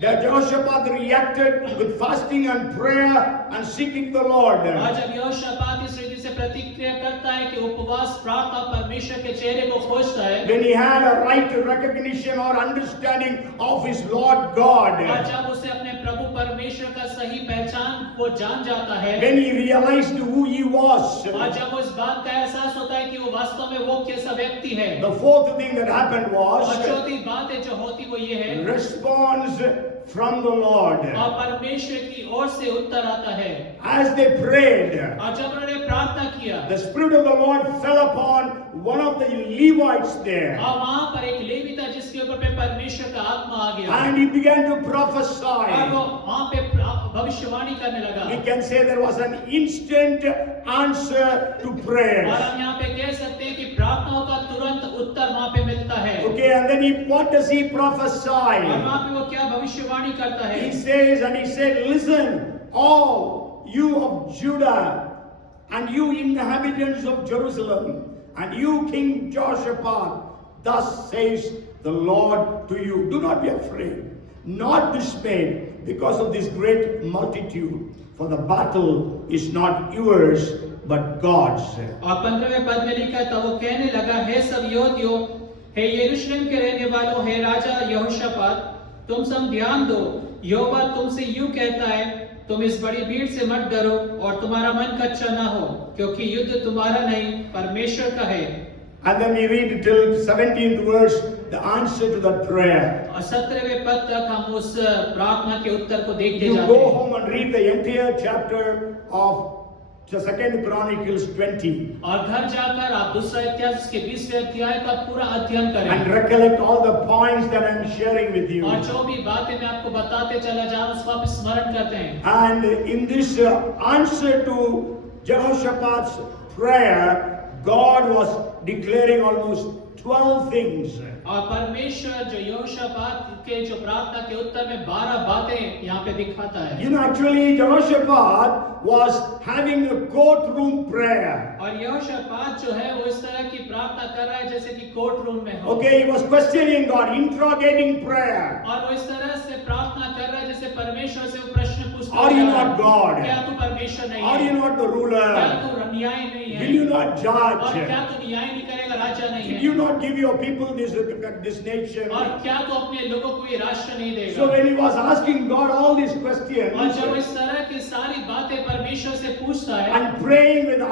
Jehoshaphat reacted with fasting and prayer and seeking the Lord. और जब यहोशापात इस रीति से प्रतिक्रिया करता है कि उपवास प्रार्थना परमेश्वर के चेहरे को खोजता है, When he had a right recognition or understanding of his Lord God. और जब उसे अपने प्रभु परमेश्वर का सही पहचान को जान जाता है, When he realized who he was. और जब उस बात का एहसास होता है कि वो वास्तव में वो कैसा व्यक्ति है, The fourth thing that happened और was चौथी बात है जो होती वो ये है, response from the Lord. और परमेश्वर की ओर से उत्तर आता है। As they prayed, और जब उन्होंने प्रार्थना किया, the Spirit of the Lord fell upon one of the Levites there. और वहां पर एक लेवी था जिसके ऊपर पे परमेश्वर का आत्मा आ गया, And he began to और वो prophesy. वहां पे भविष्यवाणी करने लगा। We can say there was an instant answer to और prayer. हम यहाँ पे कह सकते हैं कि प्रार्थनाओं का तुरंत उत्तर वहां पे मिलता है। Okay, and then what does he और prophesy? वहां पे वो क्या भविष्यवाणी करता है? He says, and he said, listen, all you of Judah, and you inhabitants of Jerusalem, and you King Jehoshaphat, thus says the Lord to you, do not be afraid, not dismayed, because of this great multitude, for the battle is not yours, but God's. और 15वें पद में लिखा है, तब वो कहने लगा, हे सब यहूदियों, हे यरूशलेम के रहने वालों, हे राजा यहोशापात, तुम सब ध्यान दो, यहोवा तुमसे यूं कहता है, तुम इस बड़ी भीड़ से मत डरो और तुम्हारा मन कच्चा ना हो, क्योंकि युद्ध तुम्हारा नहीं परमेश्वर का है। And then we read till 17th verse, the answer to that prayer. और 17वें पद तक हम उस प्रार्थना के उत्तर को देखते You जाते go हैं। home and read the entire chapter of the 2nd Chronicles 20 और घर जाकर आप दूसरा इतिहास के 20वें अध्याय का पूरा अध्ययन and करें recollect all the points that I am sharing with you. और जो भी बातें मैं आपको बताते चला जाऊं उसको आप स्मरण करते हैं। And in this answer to Jehoshaphat's prayer, God was declaring almost 12 things. और परमेश्वर जो यहोशापात के जो प्रार्थना के उत्तर में 12 बातें यहाँ पे दिखाता है। You know, actually, Jehoshaphat was having a courtroom prayer. और यहोशापात जो है वो इस तरह की प्रार्थना कर रहा है जैसे कि कोर्ट रूम में हो। Okay, he was questioning God, interrogating prayer. और वो इस तरह से प्रार्थना कर रहा है जैसे परमेश्वर से वो प्रश्न पूछता Are you जा रहा है, not God? क्या तू परमेश्वर नहीं Are है? you not the क्या ruler? तू न्याय नहीं है? Will you not और judge? क्या तू न्याय नहीं करेगा, राजा नहीं Did है? you not give your people this nation? और क्या तू अपने लोगों को ये राष्ट्र नहीं देगा? So when he was asking God all these और questions जब इस तरह की सारी बातें परमेश्वर से पूछता है and praying with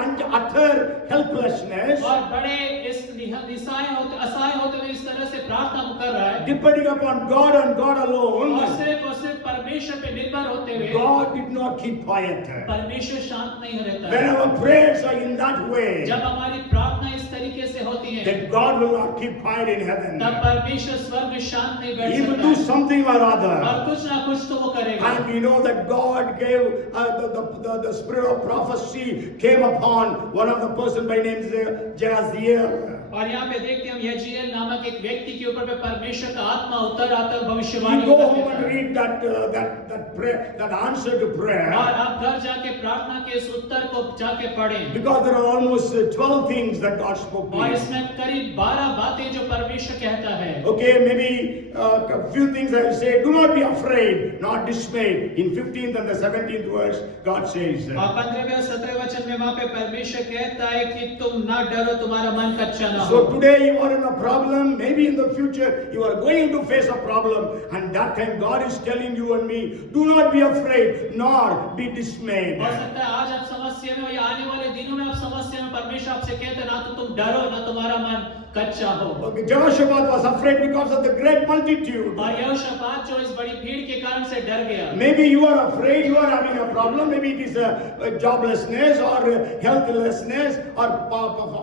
utter helplessness, और बड़े इस असहाय होते हुए इस तरह से प्रार्थना कर रहा है depending upon God and God और alone, सिर्फ परमेश्वर पे निर्भर होते हुए God did not keep quiet. परमेश्वर शांत नहीं रहता When है। our prayers are in that way, जब हमारी प्रार्थना इस तरीके से होती है then God will not keep quiet in heaven. तब परमेश्वर स्वर्ग में शांत नहीं बैठ He will सकता do है something or और other. कुछ ना कुछ तो वो करेगा। And we know that God gave the spirit of prophecy came upon one of the person by name Jahaziel. और यहाँ पे देखते हैं हम यजीएल नामक एक व्यक्ति के ऊपर में परमेश्वर का आत्मा उतर आता You भविष्यवाणी go करता home and है। read that prayer, that answer to और prayer, आप घर जाके प्रार्थना के इस उत्तर को जाके पढ़ें because there are almost 12 things that God spoke to और you. इसमें करीब 12 बातें जो परमेश्वर कहता है। Okay, maybe a few things I will say. Do not be afraid, not dismayed. In 15th and the 17th verse, God says. और 15वें और 17वें वचन में वहाँ पे परमेश्वर कहता है कि तुम ना डरो, तुम्हारा मन कच्चा ना हो। So today you are in a problem, maybe in the future you are going to face a problem, and that time God is telling you and me, do not be afraid, nor be dismayed. हो सकता है आज आप समस्या में हो या आने वाले दिनों में आप समस्या में परमेश्वर आपसे कहते हैं ना तो तुम डरो ना तुम्हारा मन कच्चा हो। Okay, Jehoshaphat was afraid because of the great multitude. और यहोशापात जो इस बड़ी भीड़ के कारण से डर गया। Maybe you are afraid, you are having a problem, maybe it is a joblessness or healthlessness or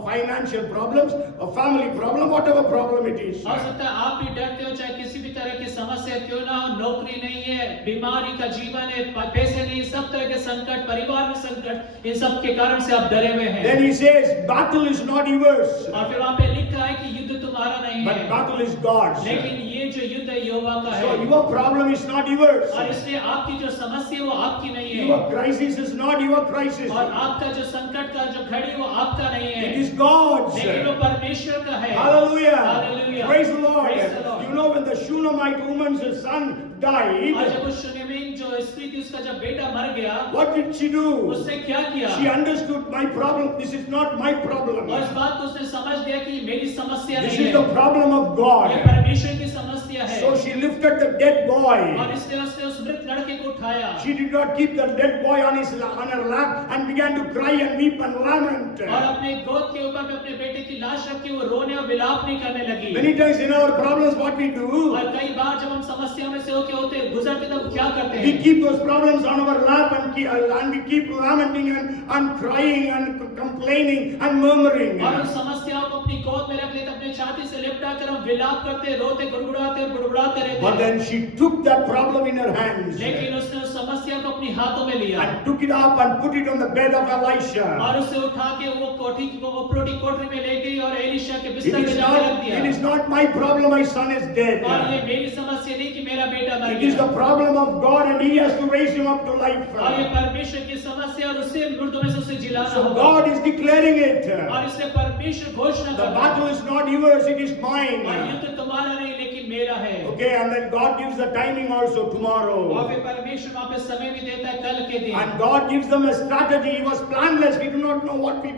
financial problems or family problem, whatever problem it is. हो सकता है आप भी डरते हो चाहे किसी भी तरह की समस्या क्यों ना हो, नौकरी नहीं है, बीमारी का जीवन है, पैसे नहीं, सब तरह के संकट, परिवार में संकट, इन सब के कारण से आप डरे हुए हैं। Then he says, battle is not yours, और फिर वहाँ पे लिखा है कि युद्ध तुम्हारा नहीं but है, battle is God's. लेकिन ये जो युद्ध है यहोवा का So है। your problem is not yours. और इसलिए आपकी जो समस्या है वो आपकी नहीं है Your crisis is not your crisis. और आपका जो संकट का जो घड़ी वो आपका नहीं It है, is God's. लेकिन वो परमेश्वर का है। Hallelujah. Hallelujah. Praise the Lord. Praise the Lord. You know when the Shunammite woman's son और died, जब उस शुनेमिन जो स्त्री थी उसका जब बेटा मर गया, what did she do? उसने क्या किया? She understood my problem. This is not my problem. और इस बात को उसने समझ लिया कि ये मेरी समस्या This नहीं is the है, problem of ये God. परमेश्वर की समस्या है। So she lifted the dead boy. और इसलिए उसने उस मृत लड़के को उठाया She did not keep the dead boy on her lap and began to cry and weep and lament. और अपने गोद के ऊपर में अपने बेटे की लाश रखी, वो रोने और विलाप नहीं करने लगी। Many times in our problems, what we do, और कई बार जब हम समस्या में से होते गुजरते तब क्या करते we हैं? keep those problems on our lap and we keep lamenting and crying and complaining and murmuring. और उन समस्याओं को अपनी गोद में रख लेते, अपने छाती से लिपटा कर हम विलाप करते, रोते, गुड़गुड़ाते और बुड़बुड़ाते रहते But हैं। then she took that problem in her hands लेकिन उसने उस समस्या को अपनी हाथों में लिया and took it up and put it on the bed of Elisha. और उसे उठा के वो कोठरी कोठरी में ले गई और एलिशा के It बिस्तर में is जाके रख दिया। not my problem, my son is dead. और ये मेरी समस्या नहीं कि मेरा बेटा मर It is the गया, problem of God and He has to raise him up to और ये life. परमेश्वर की समस्या और उससे मुर्दों में से उसे जिलाना So होगा। God is declaring it. और इसलिए परमेश्वर घोषणा The करता battle है is not yours, it is और mine. युद्ध तुम्हारा नहीं लेकिन मेरा है। Okay, and then God gives the timing also और tomorrow. फिर परमेश्वर परमेश्वर वहाँ पे समय भी देता है कल के दिन। And God gives them a strategy. He was planless. We do not know what to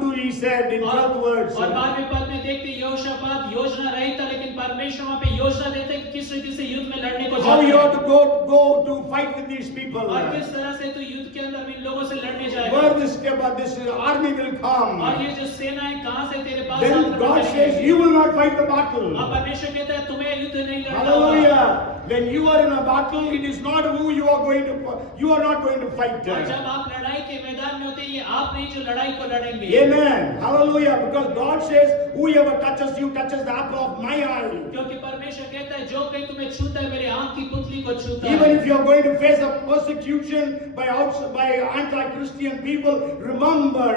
do, he said in 12 words. और 12वें पद में देखते हैं यहोशापात योजना रहित था, लेकिन परमेश्वर वहाँ पे योजना देते हैं कि किस रीति से युद्ध में लड़ने को How you जाना have to go to fight with these people. और किस तरह से तो युद्ध के अंदर इन लोगों से लड़ने जाएगा। Where this army will come. और ये जो सेना है कहाँ से तेरे पास Then आक्रमण God करेंगे? says, you will not fight the battle. और परमेश्वर कहता है तुम्हें युद्ध नहीं लड़ना होगा। Hallelujah. When you are in a battle, it is not who you are not going to fight. और जब आप लड़ाई के मैदान में होते हैं, ये आप नहीं जो लड़ाई को लड़ेंगे। Amen. Hallelujah. Because God says, whoever touches you touches the apple of my eye. क्योंकि परमेश्वर कहता है जो कोई तुम्हें छूता है मेरी आंख की पुतली को छूता है। Even if you are going to face a persecution by anti-Christian people, remember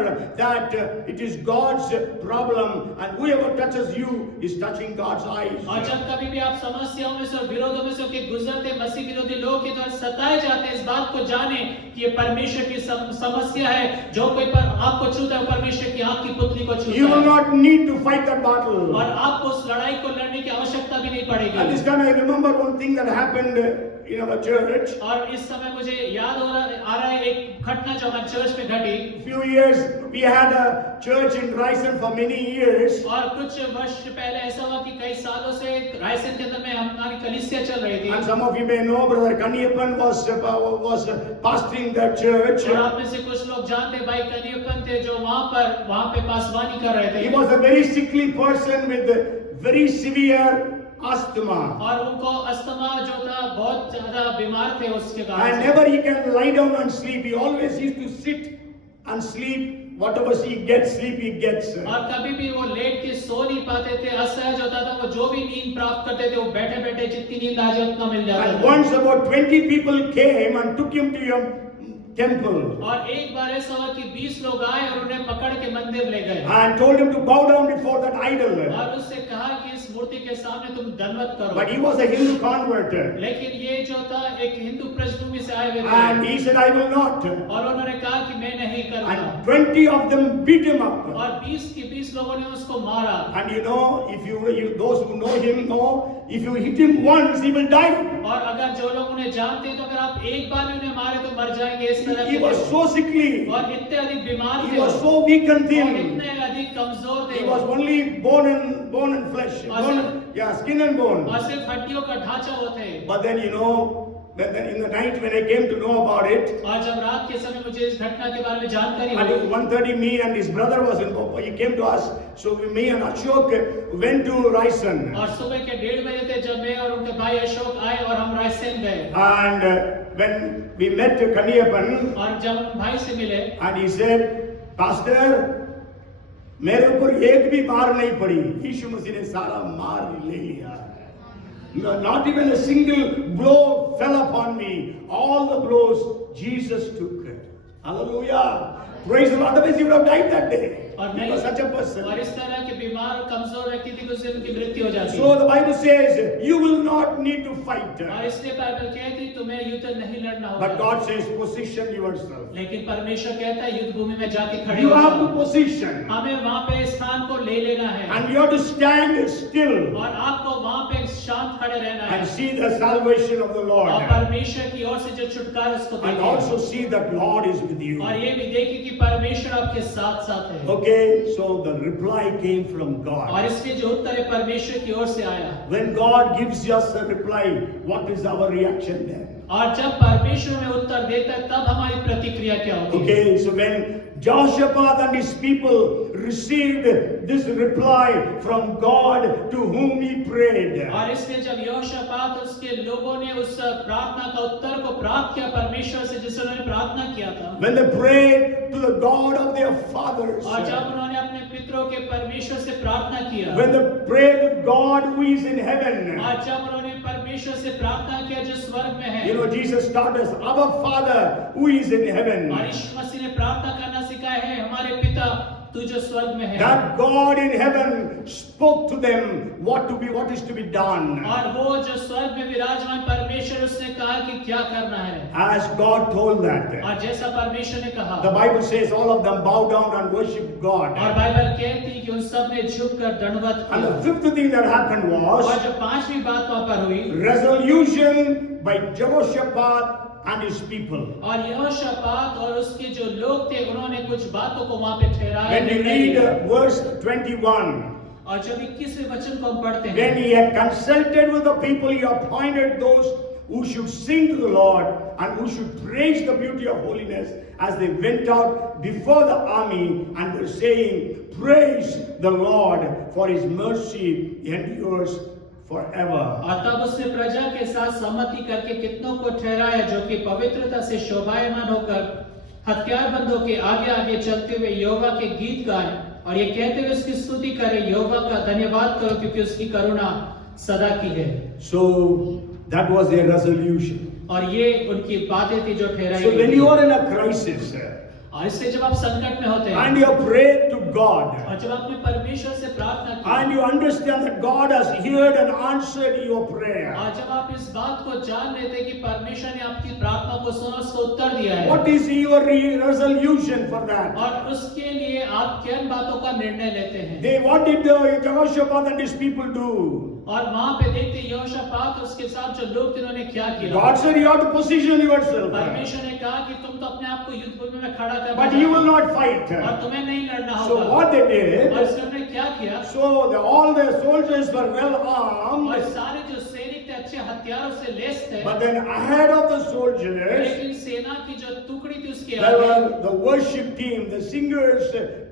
that it is God's problem, and whoever touches you is touching God's eyes. और जब कभी भी आप समस्याओं में से और विरोधों में से होके गुजरते मसीह विरोधी लोग के द्वारा सताए जाते हैं, इस बात को जाने कि ये परमेश्वर की समस्या है। जो कोई पर आपको छूता है परमेश्वर की आंख की पुतली को छूता You will है not need to fight that battle. और आपको उस लड़ाई को लड़ने की आवश्यकता भी नहीं पड़ेगी। At this time, I remember one thing that happened in our church. और इस समय मुझे याद आ रहा है एक घटना जो हमारे चर्च में घटी। Few years we had a church in Raisen for many years. और कुछ वर्ष पहले ऐसा हुआ कि कई सालों से रायसेन के अंदर में हमारी कलीसिया चल रही थी। And some of you may know, Brother Kaniyappan was pastoring that church. और आप में से कुछ लोग जानते हैं भाई कनियप्पन थे जो वहाँ पे पासवानी कर रहे थे। He was a very sickly person with very severe asthma. और उनको अस्थमा जो था बहुत ज्यादा बीमार थे उसके And कारण से। never he can lie down and sleep. He always used to sit and sleep. Whatever he gets, sleep he gets. और कभी भी वो लेट के सो नहीं पाते थे, असहज होता था। वो जो भी नींद प्राप्त करते थे वो बैठे बैठे जितनी नींद आ जाए उतना मिल जाता And था। once about 20 people came and took him to your temple और एक बार ऐसा हुआ कि 20 लोग आए और उन्हें पकड़ के मंदिर ले गए and told him to bow down before that idol. और उससे कहा कि इस मूर्ति के सामने तुम दंडवत करो। But he was a Hindu convert. लेकिन ये जो था एक हिंदू पृष्ठभूमि से आए हुए And थे he said, I will not. और उन्होंने कहा कि मैं नहीं करूंगा। And 20 of them beat him up. और 20 के 20 लोगों ने उसको मारा। And you know, if those who know him know, if you hit him once, he will die. और अगर जो लोग उन्हें जानते हैं तो अगर आप एक बार भी उन्हें मारे तो मर जाएंगे इस तरह He was so sickly. और इतने अधिक बीमार He थे was so weak and और thin. इतने अधिक कमजोर थे He was only bone and flesh. Skin and bone. और सिर्फ हड्डियों का ढांचा वो थे। But then then in the night when I came to know about it, और जब रात के समय मुझे इस घटना के बारे में जानकारी at हुई 1:30 me and his brother was involved. He came to us. So me and Ashok went to Raisen. और सुबह के 1:30 बजे थे जब मैं और उनके भाई अशोक आए और हम रायसेन गए। And when we met Kaniyappan, और जब हम भाई से मिले and he said, Pastor, मेरे ऊपर एक भी मार नहीं पड़ी, यीशु मसीह ने सारा मार ले लिया। Not even a single blow fell upon me. All the blows Jesus took. Hallelujah. Praise the Lord. Otherwise, he would have died that day. He was such a person. और इस तरह के बीमार और कमजोर व्यक्ति थी उससे उनकी मृत्यु हो जाती। So the Bible says, you will not need to fight. और इसलिए बाइबल कहती तुम्हें युद्ध नहीं लड़ना होगा। But God says, position yourself. लेकिन परमेश्वर कहता है युद्ध भूमि में जाके खड़े You हो have to जाओ। position. हमें वहाँ पे स्थान को ले लेना है And you have to stand still और आपको वहाँ पे शांत खड़े रहना है and see the salvation of the Lord. और परमेश्वर की ओर से जो छुटकारा उसको And देखिए also see that Lord is with you. और ये भी देखिए कि परमेश्वर आपके साथ साथ है। Okay, so the reply came from God. और इसलिए जो उत्तर है परमेश्वर की ओर से आया। When God gives us a reply, what is our reaction then? और जब परमेश्वर हमें उत्तर देता है तब हमारी प्रतिक्रिया क्या होती है? Okay, so when Jehoshaphat and his people received this reply from God to whom he prayed. और इसलिए जब यहोशापात उसके लोगों ने उस प्रार्थना का उत्तर को प्राप्त किया परमेश्वर से जिससे उन्होंने प्रार्थना किया था। When they prayed to the God of their fathers. और जब उन्होंने अपने पितरों के परमेश्वर से प्रार्थना किया। When they prayed to God who is in heaven. और जब उन्होंने परमेश्वर से प्रार्थना किया जो स्वर्ग में है। You know, Jesus taught us, our Father who is in heaven. और यीशु मसीह ने प्रार्थना करना सिखाया है हमारे पिता तू जो स्वर्ग में है। That God in heaven spoke to them what is to be done. और वो जो स्वर्ग में विराजमान परमेश्वर उसने कहा कि क्या करना है। As God told that. और जैसा परमेश्वर ने कहा। The Bible says all of them bow down and worship God. और बाइबल कहती है कि उन सब ने झुककर दंडवत And किया। the fifth thing that happened was और जो पांचवी बात वहाँ पर हुई, resolution by Jehoshaphat and his people. और यहोशापात और उसके जो लोग थे उन्होंने कुछ बातों को वहाँ पे ठहराया। When we read verse 21, और जब 21वें वचन को हम पढ़ते हैं, when he had consulted with the people, he appointed those who should sing to the Lord and who should praise the beauty of holiness as they went out before the army and were saying, praise the Lord, for his mercy endures forever. और तब उसने प्रजा के साथ सम्मति करके कितनों को ठहराया जो कि पवित्रता से शोभायमान होकर हथियारबंदों के आगे आगे चलते हुए यहोवा के गीत गाएं और ये कहते हुए उसकी स्तुति करें, यहोवा का धन्यवाद करो क्योंकि उसकी करुणा सदा की है। So that was their resolution. और ये उनकी बातें थी जो ठहराई So when गई। you are in a crisis और इससे जब आप संकट में होते हैं and you have prayed to God और जब आपने परमेश्वर से प्रार्थना की and you understand that God has heard and answered your prayer, और जब आप इस बात को जान लेते हैं कि परमेश्वर ने आपकी प्रार्थना को सुना, उसको उत्तर दिया है, what is your resolution for that? और उसके लिए आप किन बातों का निर्णय लेते हैं? What did Jehoshaphat and his people do? और वहाँ पे देखते हैं यहोशापात और उसके साथ जो लोग थे उन्होंने क्या किया? God said you have to position yourself, परमेश्वर ने कहा कि तुम तो अपने आप को युद्ध भूमि में खड़ा कर, but you will not fight. और तुम्हें नहीं लड़ना So होगा। what they did, और इसलिए उन्होंने क्या किया? so all the soldiers were well armed, और सारे जो सैनिक थे अच्छे हथियारों से लैस थे, but then ahead of the soldiers लेकिन सेना की जो टुकड़ी थी उसके there आगे, were the worship team, the singers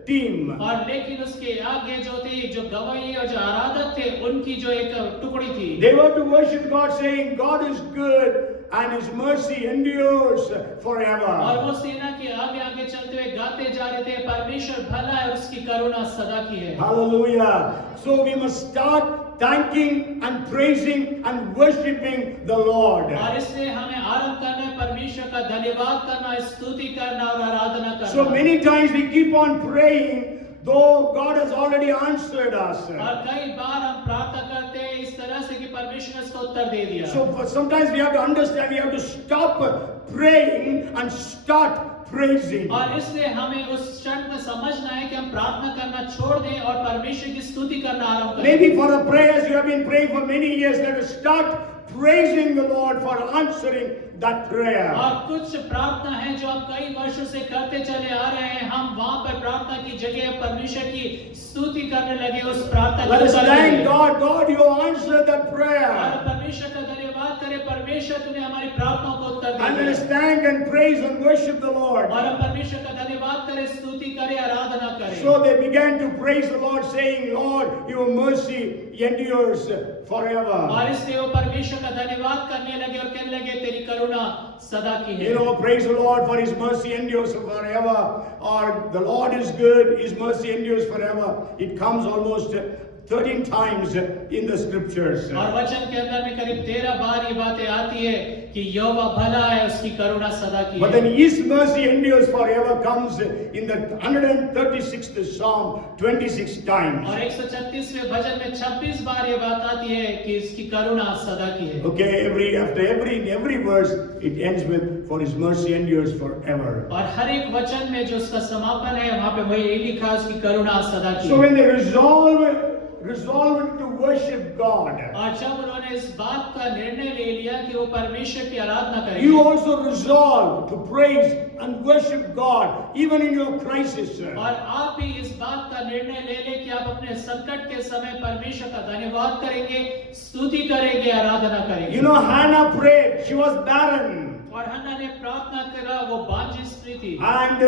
team. और लेकिन उसके आगे जो थे जो गवाही और जो आराधक थे उनकी जो एक टुकड़ी थी, They were to worship God saying God is good and his mercy endures forever. और वो सेना के आगे आगे चलते हुए गाते जा रहे थे, परमेश्वर भला है और उसकी करुणा सदा की है। Hallelujah. So we must start thanking and praising and worshiping the Lord. और इसलिए हमें आरंभ करना है परमेश्वर का धन्यवाद करना, स्तुति करना और आराधना करना। So many times we keep on praying though God has already answered us. और कई बार हम प्रार्थना करते हैं इस तरह से कि परमेश्वर ने इसका उत्तर दे दिया। So sometimes we have to understand, we have to stop praying and start praising. और इसलिए हमें उस क्षण में समझना है कि हम प्रार्थना करना छोड़ दें और परमेश्वर की स्तुति करना आरंभ करें। Maybe for the prayers you have been praying for many years, let us start praising the Lord for answering that prayer. और कुछ प्रार्थना है जो आप कई वर्षों से करते चले आ रहे हैं, हम वहां पर प्रार्थना की जगह परमेश्वर की स्तुति करने लगे उस प्रार्थना Let us को thank God. God, you answered that और prayer. परमेश्वर का धन्यवाद करें, परमेश्वर तूने हमारी प्रार्थनाओं को उत्तर And let दिया। us thank and praise and worship the Lord. और हम परमेश्वर का धन्यवाद करें, स्तुति करें, आराधना करें। So they began to praise the Lord, saying, Lord, your mercy endures forever. और इसलिए वो परमेश्वर का धन्यवाद करने लगे और कहने लगे तेरी करुणा सदा की है। You know, praise the Lord for his mercy endures forever. Or the Lord is good, his mercy endures forever. It comes almost 13 times in the scriptures. और वचन के अंदर में करीब 13 बार ये बातें आती है कि यहोवा भला है, उसकी करुणा सदा की But है। then his mercy endures forever comes in the 136th Psalm 26 times. और 136वें भजन में 26 बार ये बात आती है कि इसकी करुणा सदा की है। Okay, in every verse it ends with for his mercy endures forever. और हर एक वचन में जो उसका समापन है वहाँ पे वही यही लिखा है उसकी करुणा सदा की So है। when they resolved to worship God, और जब उन्होंने इस बात का निर्णय ले लिया कि वो परमेश्वर की आराधना करेंगे, you also resolve to praise and worship God even in your crisis. और आप भी इस बात का निर्णय ले लें कि आप अपने संकट के समय परमेश्वर का धन्यवाद करेंगे, स्तुति करेंगे, आराधना करेंगे। You know, Hannah prayed, she was barren. और हन्ना ने प्रार्थना करा, वो बांझी स्त्री थी And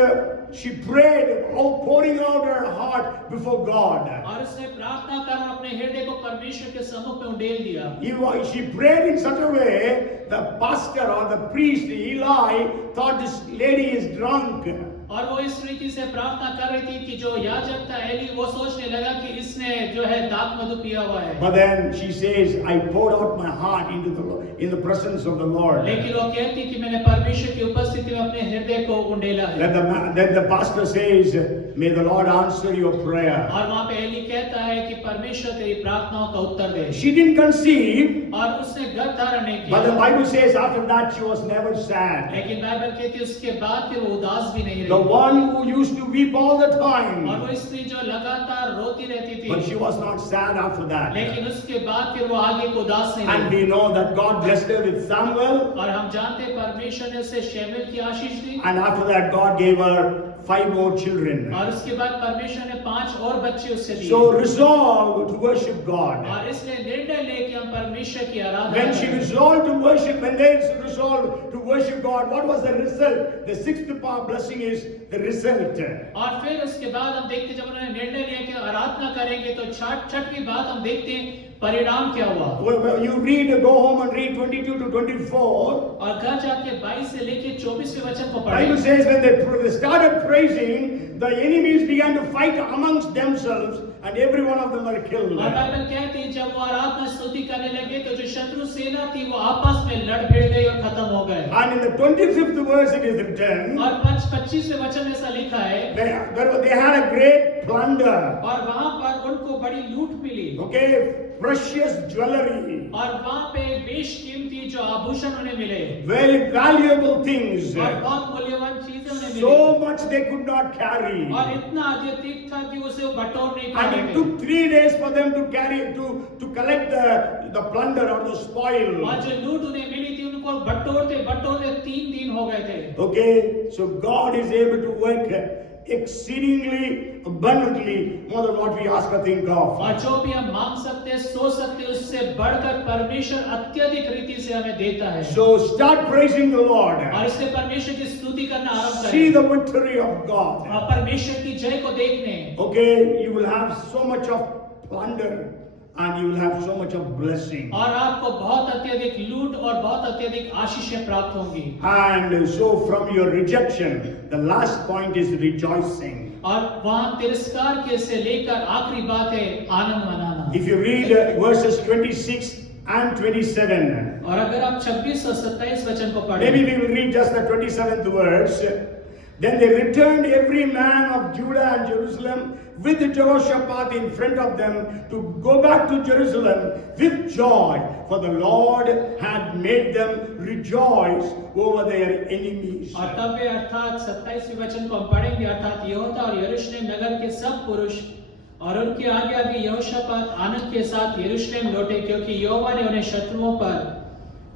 she prayed, pouring out her heart before God. और उसने प्रार्थना कर अपने हृदय को परमेश्वर के सम्मुख में उंडेल दिया। She prayed in such a way, the pastor or the priest, Eli, thought this lady is drunk. और वो इस रीति से प्रार्थना कर रही थी कि जो याजक था एली वो सोचने लगा कि इसने जो है दाख मधु पिया हुआ है। But then she says, I poured out my heart in the presence of the Lord. लेकिन वो कहती कि मैंने परमेश्वर की उपस्थिति में अपने हृदय को उंडेला है। Then the pastor says, may the Lord answer your prayer. और वहाँ पे एली कहता है कि परमेश्वर तेरी प्रार्थनाओं का उत्तर दे। She didn't conceive, और उसने गर्भ धारण नहीं but the किया। Bible says after that she was never sad. लेकिन बाइबल कहती है उसके बाद फिर वो उदास भी नहीं The रही। one who used to weep all the और time, वो स्त्री जो लगातार रोती रहती थी। but she was not sad after that. लेकिन उसके बाद फिर वो आगे को उदास नहीं And रही। we know that God blessed her with Samuel, और हम जानते हैं परमेश्वर ने उसे शमूएल की आशीष दी। and after that God gave her 5 more children. और उसके बाद परमेश्वर ने 5 और बच्चे उससे दिए। So resolve to worship God. और इसलिए निर्णय ले कि हम परमेश्वर की आराधना When she करें। resolved to worship, when they resolved to worship God, what was the result? The sixth part blessing is the result. और फिर उसके बाद हम देखते हैं जब उन्होंने निर्णय लिया कि आराधना करेंगे तो छठवीं बात हम देखते हैं परिणाम क्या हुआ। When you read, go home and read 22 to 24. और घर जाके 22 से लेके 24वें वचन को Bible पढ़ें। says when they started praising, the enemies began to fight amongst themselves, and every one of them were killed. और बाइबल कहती है जब वो आराधना स्तुति करने लगे तो जो शत्रु सेना थी वो आपस में लड़ भिड़ गई और खत्म हो गए। And in the 25th verse it is written, और 25वें वचन में ऐसा लिखा है they had a great plunder. और वहां पर उनको बड़ी लूट मिली। Okay, precious jewelry, और वहां पे बेशकीमती जो आभूषण उन्हें मिले very valuable things. और बहुत मूल्यवान चीजें उन्हें मिली। So much they could not carry. और इतना अधिक था कि उसे वो बटोर नहीं पा And रहे it थे। took 3 days for them to carry to collect the plunder or the spoil. और जो लूट उन्हें मिली थी उनको बटोरते बटोरते 3 दिन हो गए थे। Okay, so God is able to work exceedingly abundantly more than what we ask or think of. और जो भी हम मांग सकते हैं सोच सकते हैं उससे बढ़कर परमेश्वर अत्यधिक रीति से हमें देता है। So start praising the Lord. और इसलिए परमेश्वर की स्तुति करना आरंभ See करें the victory of God. और परमेश्वर की जय को देखने। Okay, you will have so much of plunder and you will have so much of blessing. और आपको बहुत अत्यधिक लूट और बहुत अत्यधिक आशीषें प्राप्त होंगी। And so from your rejection, the last point is rejoicing. और वहाँ तिरस्कार के से लेकर आखिरी बात है आनंद मनाना। If you read verses 26 and 27, और अगर आप 26 और 27 वचन को पढ़ें, maybe we will read just the 27th verse. Then they returned every man of Judah and Jerusalem with Jehoshaphat in front of them to go back to Jerusalem with joy, for the Lord had made them rejoice over their enemies. और तब वे अर्थात 27वें वचन को हम पढ़ेंगे अर्थात यहूदा और यरूशलेम नगर के सब पुरुष और उनके आगे आगे यहोशापात आनंद के साथ यरूशलेम लौटे क्योंकि यहोवा ने उन्हें शत्रुओं पर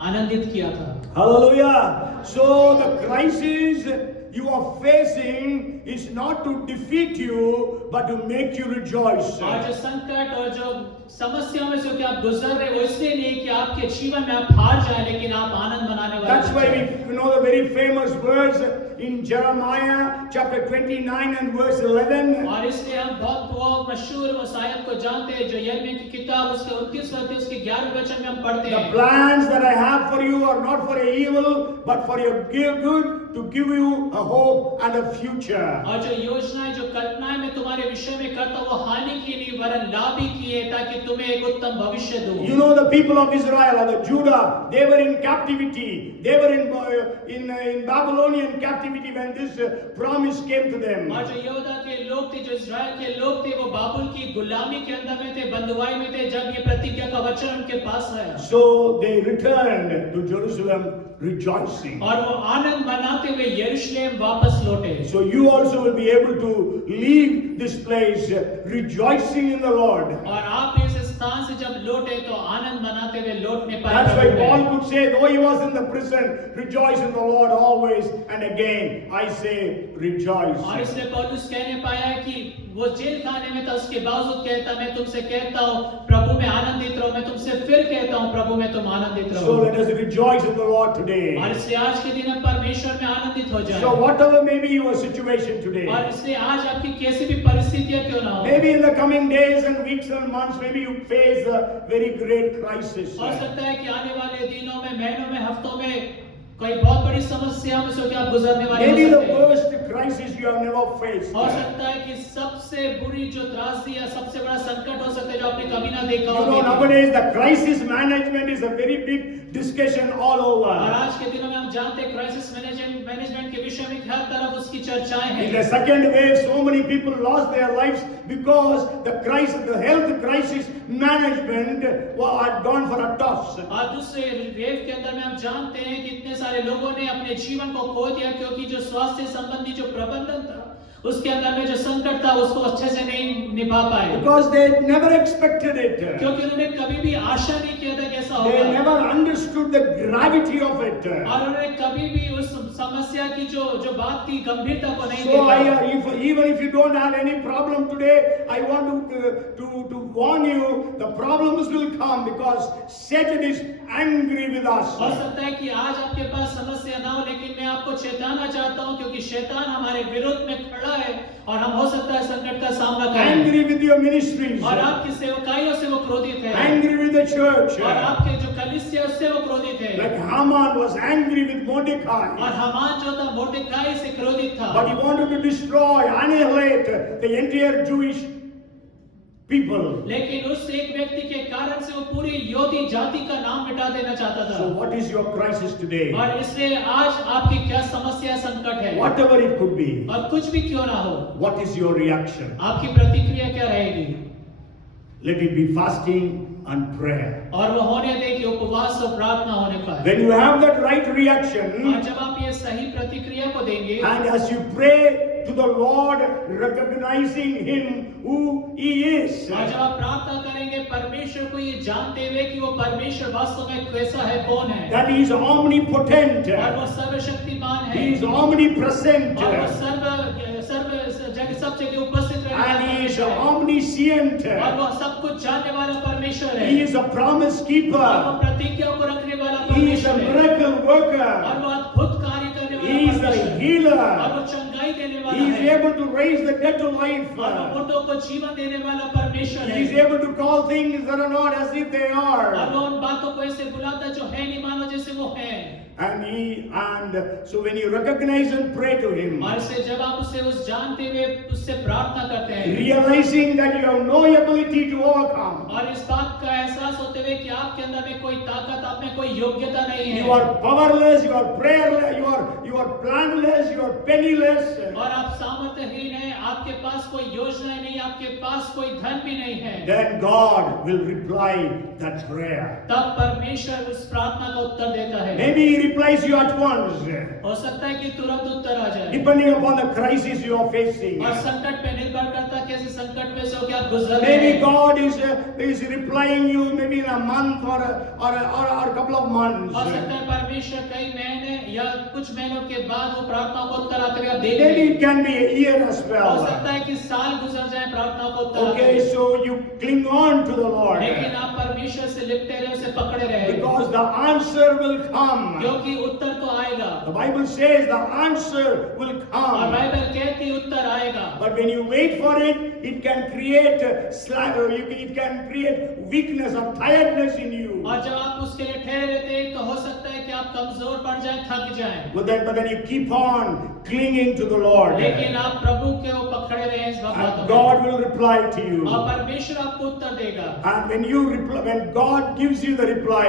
आनंदित किया था। Hallelujah. So the crisis you are facing is not to defeat you but to make you rejoice. और जो संकट और जो समस्याओं में से कि आप गुजर रहे वो इसलिए नहीं कि आपके जीवन में आप हार जाए लेकिन आप आनंद मनाने वाले। That's why we know the very famous words in Jeremiah chapter 29 and verse 11. और इसलिए हम बहुत मशहूर उस आयत को जानते हैं जो यिर्मयाह की किताब उसके 29 और उसके 11 वचन में हम पढ़ते The हैं। plans that I have for you are not for evil but for your good, to give you a hope and a future. और जो योजनाएं जो कल्पनाएं मैं तुम्हारे विषय में करता हूँ वो हानि की नहीं वरन लाभ ही की है ताकि तुम्हें एक उत्तम भविष्य दूं। You know the people of Israel or the Judah, they were in captivity. They were in Babylonian captivity when this promise came to them. और जो यहूदा के लोग थे जो इस्राएल के लोग थे वो बाबुल की गुलामी के अंदर में थे बंधुआई में थे जब ये प्रतिज्ञा का वचन उनके पास आया। So they returned to Jerusalem rejoicing. और वो आनंद मनाते हुए यरूशलेम वापस लौटे। So you also will be able to leave this place rejoicing in the Lord. और आप इस स्थान से जब लौटे तो आनंद मनाते हुए लौटने पाए। That's why Paul could say, though he was in the prison, rejoice in the Lord always. And again, I say, rejoice. और इसलिए पौलुस कहने पाया कि वो जेल खाने में था उसके बावजूद कहता मैं तुमसे कहता हूँ प्रभु में आनंदित रहो मैं तुमसे फिर कहता हूँ प्रभु में तुम आनंदित रहो। So let us rejoice in the Lord today. और इसलिए आज के दिन हम परमेश्वर में आनंदित हो जाएं। So whatever may be your situation today, और इसलिए आज आपकी कैसी भी परिस्थितियां क्यों ना हो, maybe in the coming days and weeks and months, maybe you face a very great crisis. हो सकता है कि आने वाले दिनों में महीनों में हफ्तों में कोई बहुत बड़ी समस्या में से आप गुजरने वाले हो Maybe the सकते हैं। worst crisis you have never faced. हो सकता है कि सबसे बुरी जो त्रासदी या सबसे बड़ा संकट हो सकता है जो आपने कभी ना देखा You know, हो। nowadays the crisis management is a very big discussion all और over. आज के दिनों में हम जानते हैं क्राइसिस मैनेजमेंट के विषय में हर तरफ उसकी चर्चाएं In the हैं। second wave, so many people lost their lives because the health crisis management had gone for a toss. और दूसरे वेव के अंदर में हम जानते हैं कि इतने सारे लोगों ने अपने जीवन को खो दिया क्योंकि जो स्वास्थ्य संबंधी जो प्रबंधन था उसके अंदर में जो संकट था उसको अच्छे से नहीं निभा पाए। Because they never expected it. क्योंकि उन्होंने कभी भी आशा नहीं किया था कि ऐसा They होगा। never understood the gravity of it. और उन्होंने कभी भी उस समस्या की जो बात थी गंभीरता को नहीं So देखा। even if you don't have any problem today, I want to warn you, the problems will come because Satan is angry with us. हो सकता है कि आज आपके पास समस्या ना हो लेकिन मैं आपको चेताना चाहता हूं क्योंकि शैतान हमारे विरोध में खड़ा है और हम हो सकता है संकट का सामना करें। Angry with your ministries. और आपकी सेवकाइयों से वो क्रोधित है। Angry with the church. और आपके जो कलीसिया उससे वो क्रोधित है। Like Haman was angry with Mordecai. और हामान जो था मोर्देखाई से क्रोधित था। But he wanted to destroy, annihilate the entire Jewish people. लेकिन उस एक व्यक्ति के कारण से वो पूरी यहूदी जाति का नाम मिटा देना चाहता था। So what is your crisis today? और इसलिए आज आपकी क्या समस्या संकट है? Whatever it could be. और कुछ भी क्यों ना हो, What is your reaction? आपकी प्रतिक्रिया क्या रहेगी? Let it be fasting and prayer. और वो होने दे कि उपवास और प्रार्थना होने पाए। When you have that right reaction, और जब आप ये सही प्रतिक्रिया को देंगे and as you pray to the Lord, recognizing Him who He is, और जब आप प्रार्थना करेंगे परमेश्वर को ये जानते हुए कि वो परमेश्वर वास्तव में कैसा है, कौन है, that He is omnipotent, और वो सर्वशक्तिमान है, He is omnipresent, और वो सब जगह उपस्थित रहने वाला and He is परमेश्वर है, omniscient. और वो सब कुछ जानने वाला परमेश्वर है, He is a promise और वो keeper. प्रतिज्ञा को रखने वाला He is a परमेश्वर है, miracle और worker. वो अद्भुत कार्य करने वाला He is परमेश्वर a है, और healer. वो चंगाई देने वाला He is है, able to raise the dead to life. और वो मुर्दों को जीवन देने वाला परमेश्वर He is है, able to call things that are not as if they और are. वो उन बातों को ऐसे बुलाता है जो है नहीं मानो जैसे वो है। And so when you recognize and pray to Him, और इससे जब आप उसे उस जानते हुए उससे प्रार्थना करते हैं realizing that you have no ability to overcome, और इस बात का एहसास होते हुए कि आपके अंदर में कोई ताकत, आप में कोई योग्यता नहीं है, you are powerless, you are prayerless, you are planless, you are penniless, और आप सामर्थ्यहीन हैं, आपके पास कोई योजना नहीं, आपके पास कोई धन भी नहीं है, then God will reply that prayer. तब परमेश्वर उस प्रार्थना का उत्तर देता है। Maybe He replies you at once, हो सकता है कि तुरंत उत्तर आ जाए, depending upon the crisis you are facing. और संकट पे निर्भर करता है कैसे संकट में से हो कि आप गुजर रहे Maybe हैं। God is replying you maybe in a month or a couple of months. हो सकता है परमेश्वर कई महीने या कुछ महीनों के बाद वो प्रार्थना को उत्तर आते हुए आप देख रहे Maybe हैं। it can be a year as हो well. सकता है कि साल गुजर जाए प्रार्थना को उत्तर आते Okay, हुए। so you cling on to the Lord लेकिन आप परमेश्वर से लिपटे रहे, उसे पकड़े रहे, because the answer will come. क्योंकि उत्तर तो आएगा, The Bible says the answer will और come. बाइबल कहती है उत्तर आएगा, But when you wait for it, it can create it can create weakness or tiredness in you. और जब आप उसके लिए ठहरे रहते हैं तो हो सकता है कि आप कमजोर पड़ जाएं, थक जाएं, But then you keep on clinging to the Lord. लेकिन आप प्रभु के वो पकड़े रहे इस बातों And में, God will reply to you. और परमेश्वर आपको उत्तर देगा, And when God gives you the reply,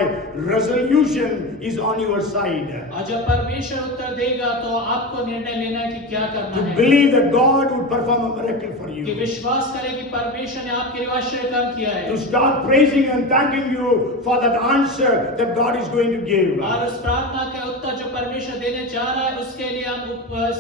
resolution is on your side. और जब परमेश्वर उत्तर देगा तो आपको निर्णय लेना है कि क्या करना To है, believe that God would perform a miracle for कि you. विश्वास करें कि परमेश्वर ने आपके लिए आश्चर्य काम किया है, To start praising and thanking you for that answer that God is going to give. और उस प्रार्थना का उत्तर जो परमेश्वर देने जा रहा है उसके लिए हम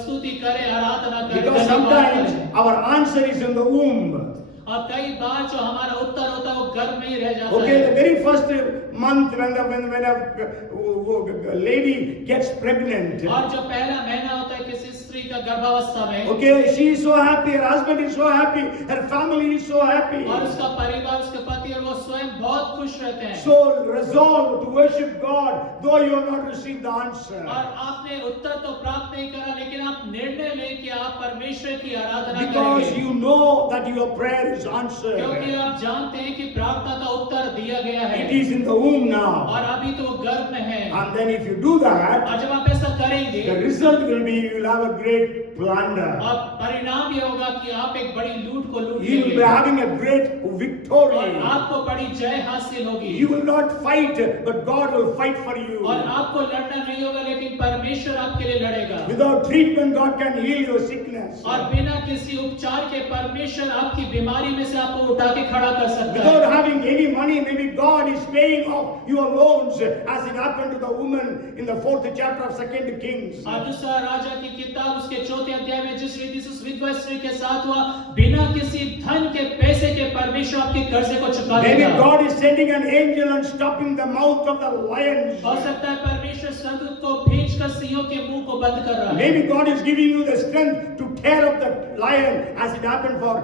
स्तुति करें, आराधना करें, Because धन्यवाद sometimes करें। our answer is in the womb. और कई बार जो हमारा उत्तर होता है वो गर्भ में ही रह जाता Okay, the है, very first month when a lady gets pregnant, और जो पहला महीना होता है किसी स्त्री का गर्भावस्था में, Okay, she is so happy, her husband is so happy, her family is so happy. और उसका परिवार, उसके पति और वो स्वयं बहुत खुश रहते हैं, So resolve to worship God, though you have not received the answer. और आपने उत्तर तो प्राप्त नहीं करा, लेकिन आप निर्णय लें कि आप परमेश्वर की आराधना Because करेंगे, you know that your prayer is answered. क्योंकि आप जानते हैं कि प्रार्थना का उत्तर दिया गया है, It is in the womb now. और अभी तो वो गर्भ में है। And then if you do that, और जब आप ऐसा करेंगे, the result will be you will have a great plunder. और परिणाम ये होगा कि आप एक बड़ी लूट को लूट You will be लेंगे, having a great और victory. आपको बड़ी जय हासिल होगी, You will not fight, but God will fight for you. और आपको लड़ना नहीं होगा, लेकिन परमेश्वर आपके लिए लड़ेगा, Without treatment, God can heal your sickness. और बिना किसी उपचार के परमेश्वर आपकी बीमारी में से आपको उठा के खड़ा कर सकता है। Without having any money, maybe God is paying off your loans, as it happened to the woman in the 4th chapter of 2 Kings. और दूसरा राजा की किताब उसके 4th अध्याय में जिस रीति से उस विधवा स्त्री के साथ हुआ, बिना किसी धन के पैसे के परमेश्वर आपके कर्जे को चुका Maybe देगा। God is sending an angel and stopping the mouth of the lions. हो सकता है परमेश्वर स्वर्गदूत को भेजकर सिंहों के मुंह को बंद कर रहा है। Maybe God is giving you the strength to tear up the lion, as it happened for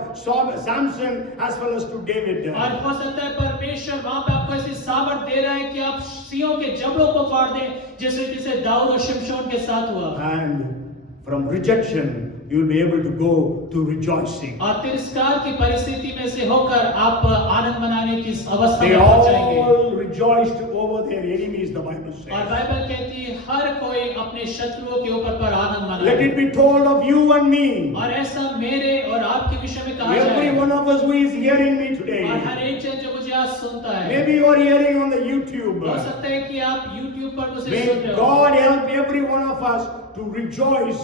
Samson as well as to David. और हो सकता है परमेश्वर वहां पे आपको ऐसी सामर्थ दे रहा है कि आप सिंहों के जबड़ों को फाड़ दें, जिस रीति से दाऊद और शिमशोन के साथ हुआ। And from rejection, you will be able to go to rejoicing. और तिरस्कार की परिस्थिति में से होकर आप आनंद मनाने की अवस्था They में पहुंच जाएंगे। all rejoiced over their enemies, the Bible और says. बाइबल कहती है हर कोई अपने शत्रुओं के ऊपर पर आनंद Let मनाए। it be told of you and me. और ऐसा मेरे और आपके विषय में कहा Every जाए। one of us who is hearing me और today. हर एक जन जो मुझे आज सुनता है, Maybe you are hearing on the YouTube. हो सकता है कि आप YouTube पर मुझे May सुन रहे हो। God help every one of us to rejoice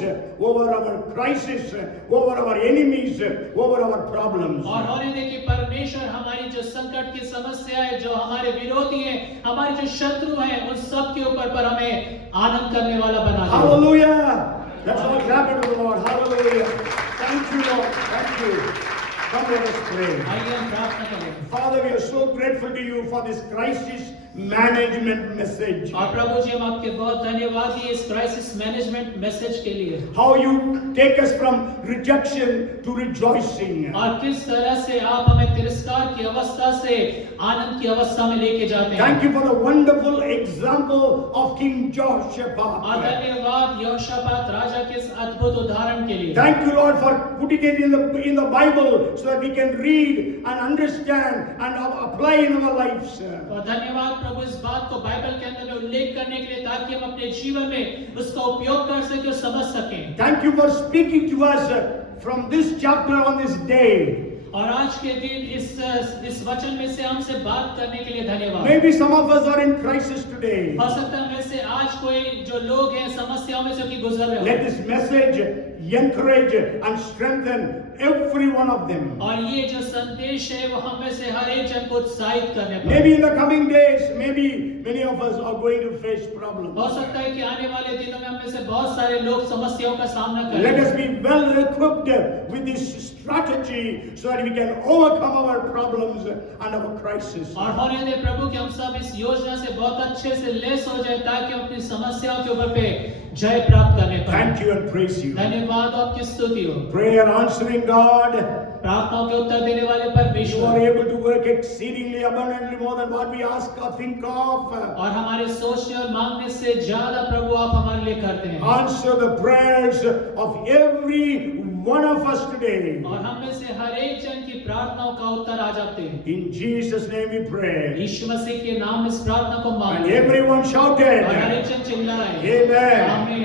over our crisis, over our enemies, over our problems. और होने दे कि परमेश्वर हमारी जो संकट की समस्या है, जो हमारे विरोधी हैं, हमारे जो शत्रु हैं, उन सब के ऊपर पर हमें आनंद करने वाला बना दे। Hallelujah! Let's all clap it to the Lord. Hallelujah! Thank you, Lord. Thank you. Come, let us pray. आइए हम प्रार्थना करें। Father, we are so grateful to you for this crisis management message. और प्रभु जी हम आपके बहुत धन्यवादी इस क्राइसिस मैनेजमेंट मैसेज के लिए, How you take us from rejection to rejoicing. और किस तरह से आप हमें तिरस्कार की अवस्था से आनंद की अवस्था में लेके जाते हैं। Thank you for the wonderful example of King और Jehoshaphat. धन्यवाद यहोशापात राजा के इस अद्भुत उदाहरण के लिए। Thank you, Lord, for putting it in the Bible so that we can read and understand and apply in our lives. और धन्यवाद प्रभु इस बात को बाइबल के अंदर में उल्लेख करने के लिए, ताकि हम अपने जीवन में उसका उपयोग कर सकें और समझ सकें। Thank you for speaking to us from this chapter on this day. और आज के दिन इस वचन में से हमसे बात करने के लिए धन्यवाद। Maybe some of us are in crisis today. हो सकता है में से आज कोई जो लोग हैं समस्याओं में से कि गुजर रहे Let हो, this message encourage and strengthen every one of them. और ये जो संदेश है वो हम में से हर एक जन को उत्साहित करने पर। Maybe in the coming days, maybe many of us are going to face problems. हो सकता है कि आने वाले दिनों में हम में से बहुत सारे लोग समस्याओं का सामना Let us करें, be well equipped with this strategy so that we can overcome our problems and our crisis. और होने दे प्रभु कि हम सब इस योजना से बहुत अच्छे से लैस हो जाए, ताकि हम अपनी समस्याओं के ऊपर पे जय प्राप्त करने पाएं। Thank you and praise you. धन्यवाद आपकी स्तुति हो। Prayer answering God. प्रार्थनाओं के उत्तर देने वाले You are परमेश्वर, able to work exceedingly abundantly more than what we ask or think of. और हमारे सोचने और मांगने से ज्यादा प्रभु आप हमारे लिए करते हैं। Answer the prayers of every one of us today. और हम में से हर एक जन की प्रार्थनाओं का उत्तर आ जाते हैं। In Jesus' name we pray. यीशु मसीह के नाम इस प्रार्थना को And मांगते हैं, everyone shouted, और हर एक जन चिल्लाए, Amen. आमीन।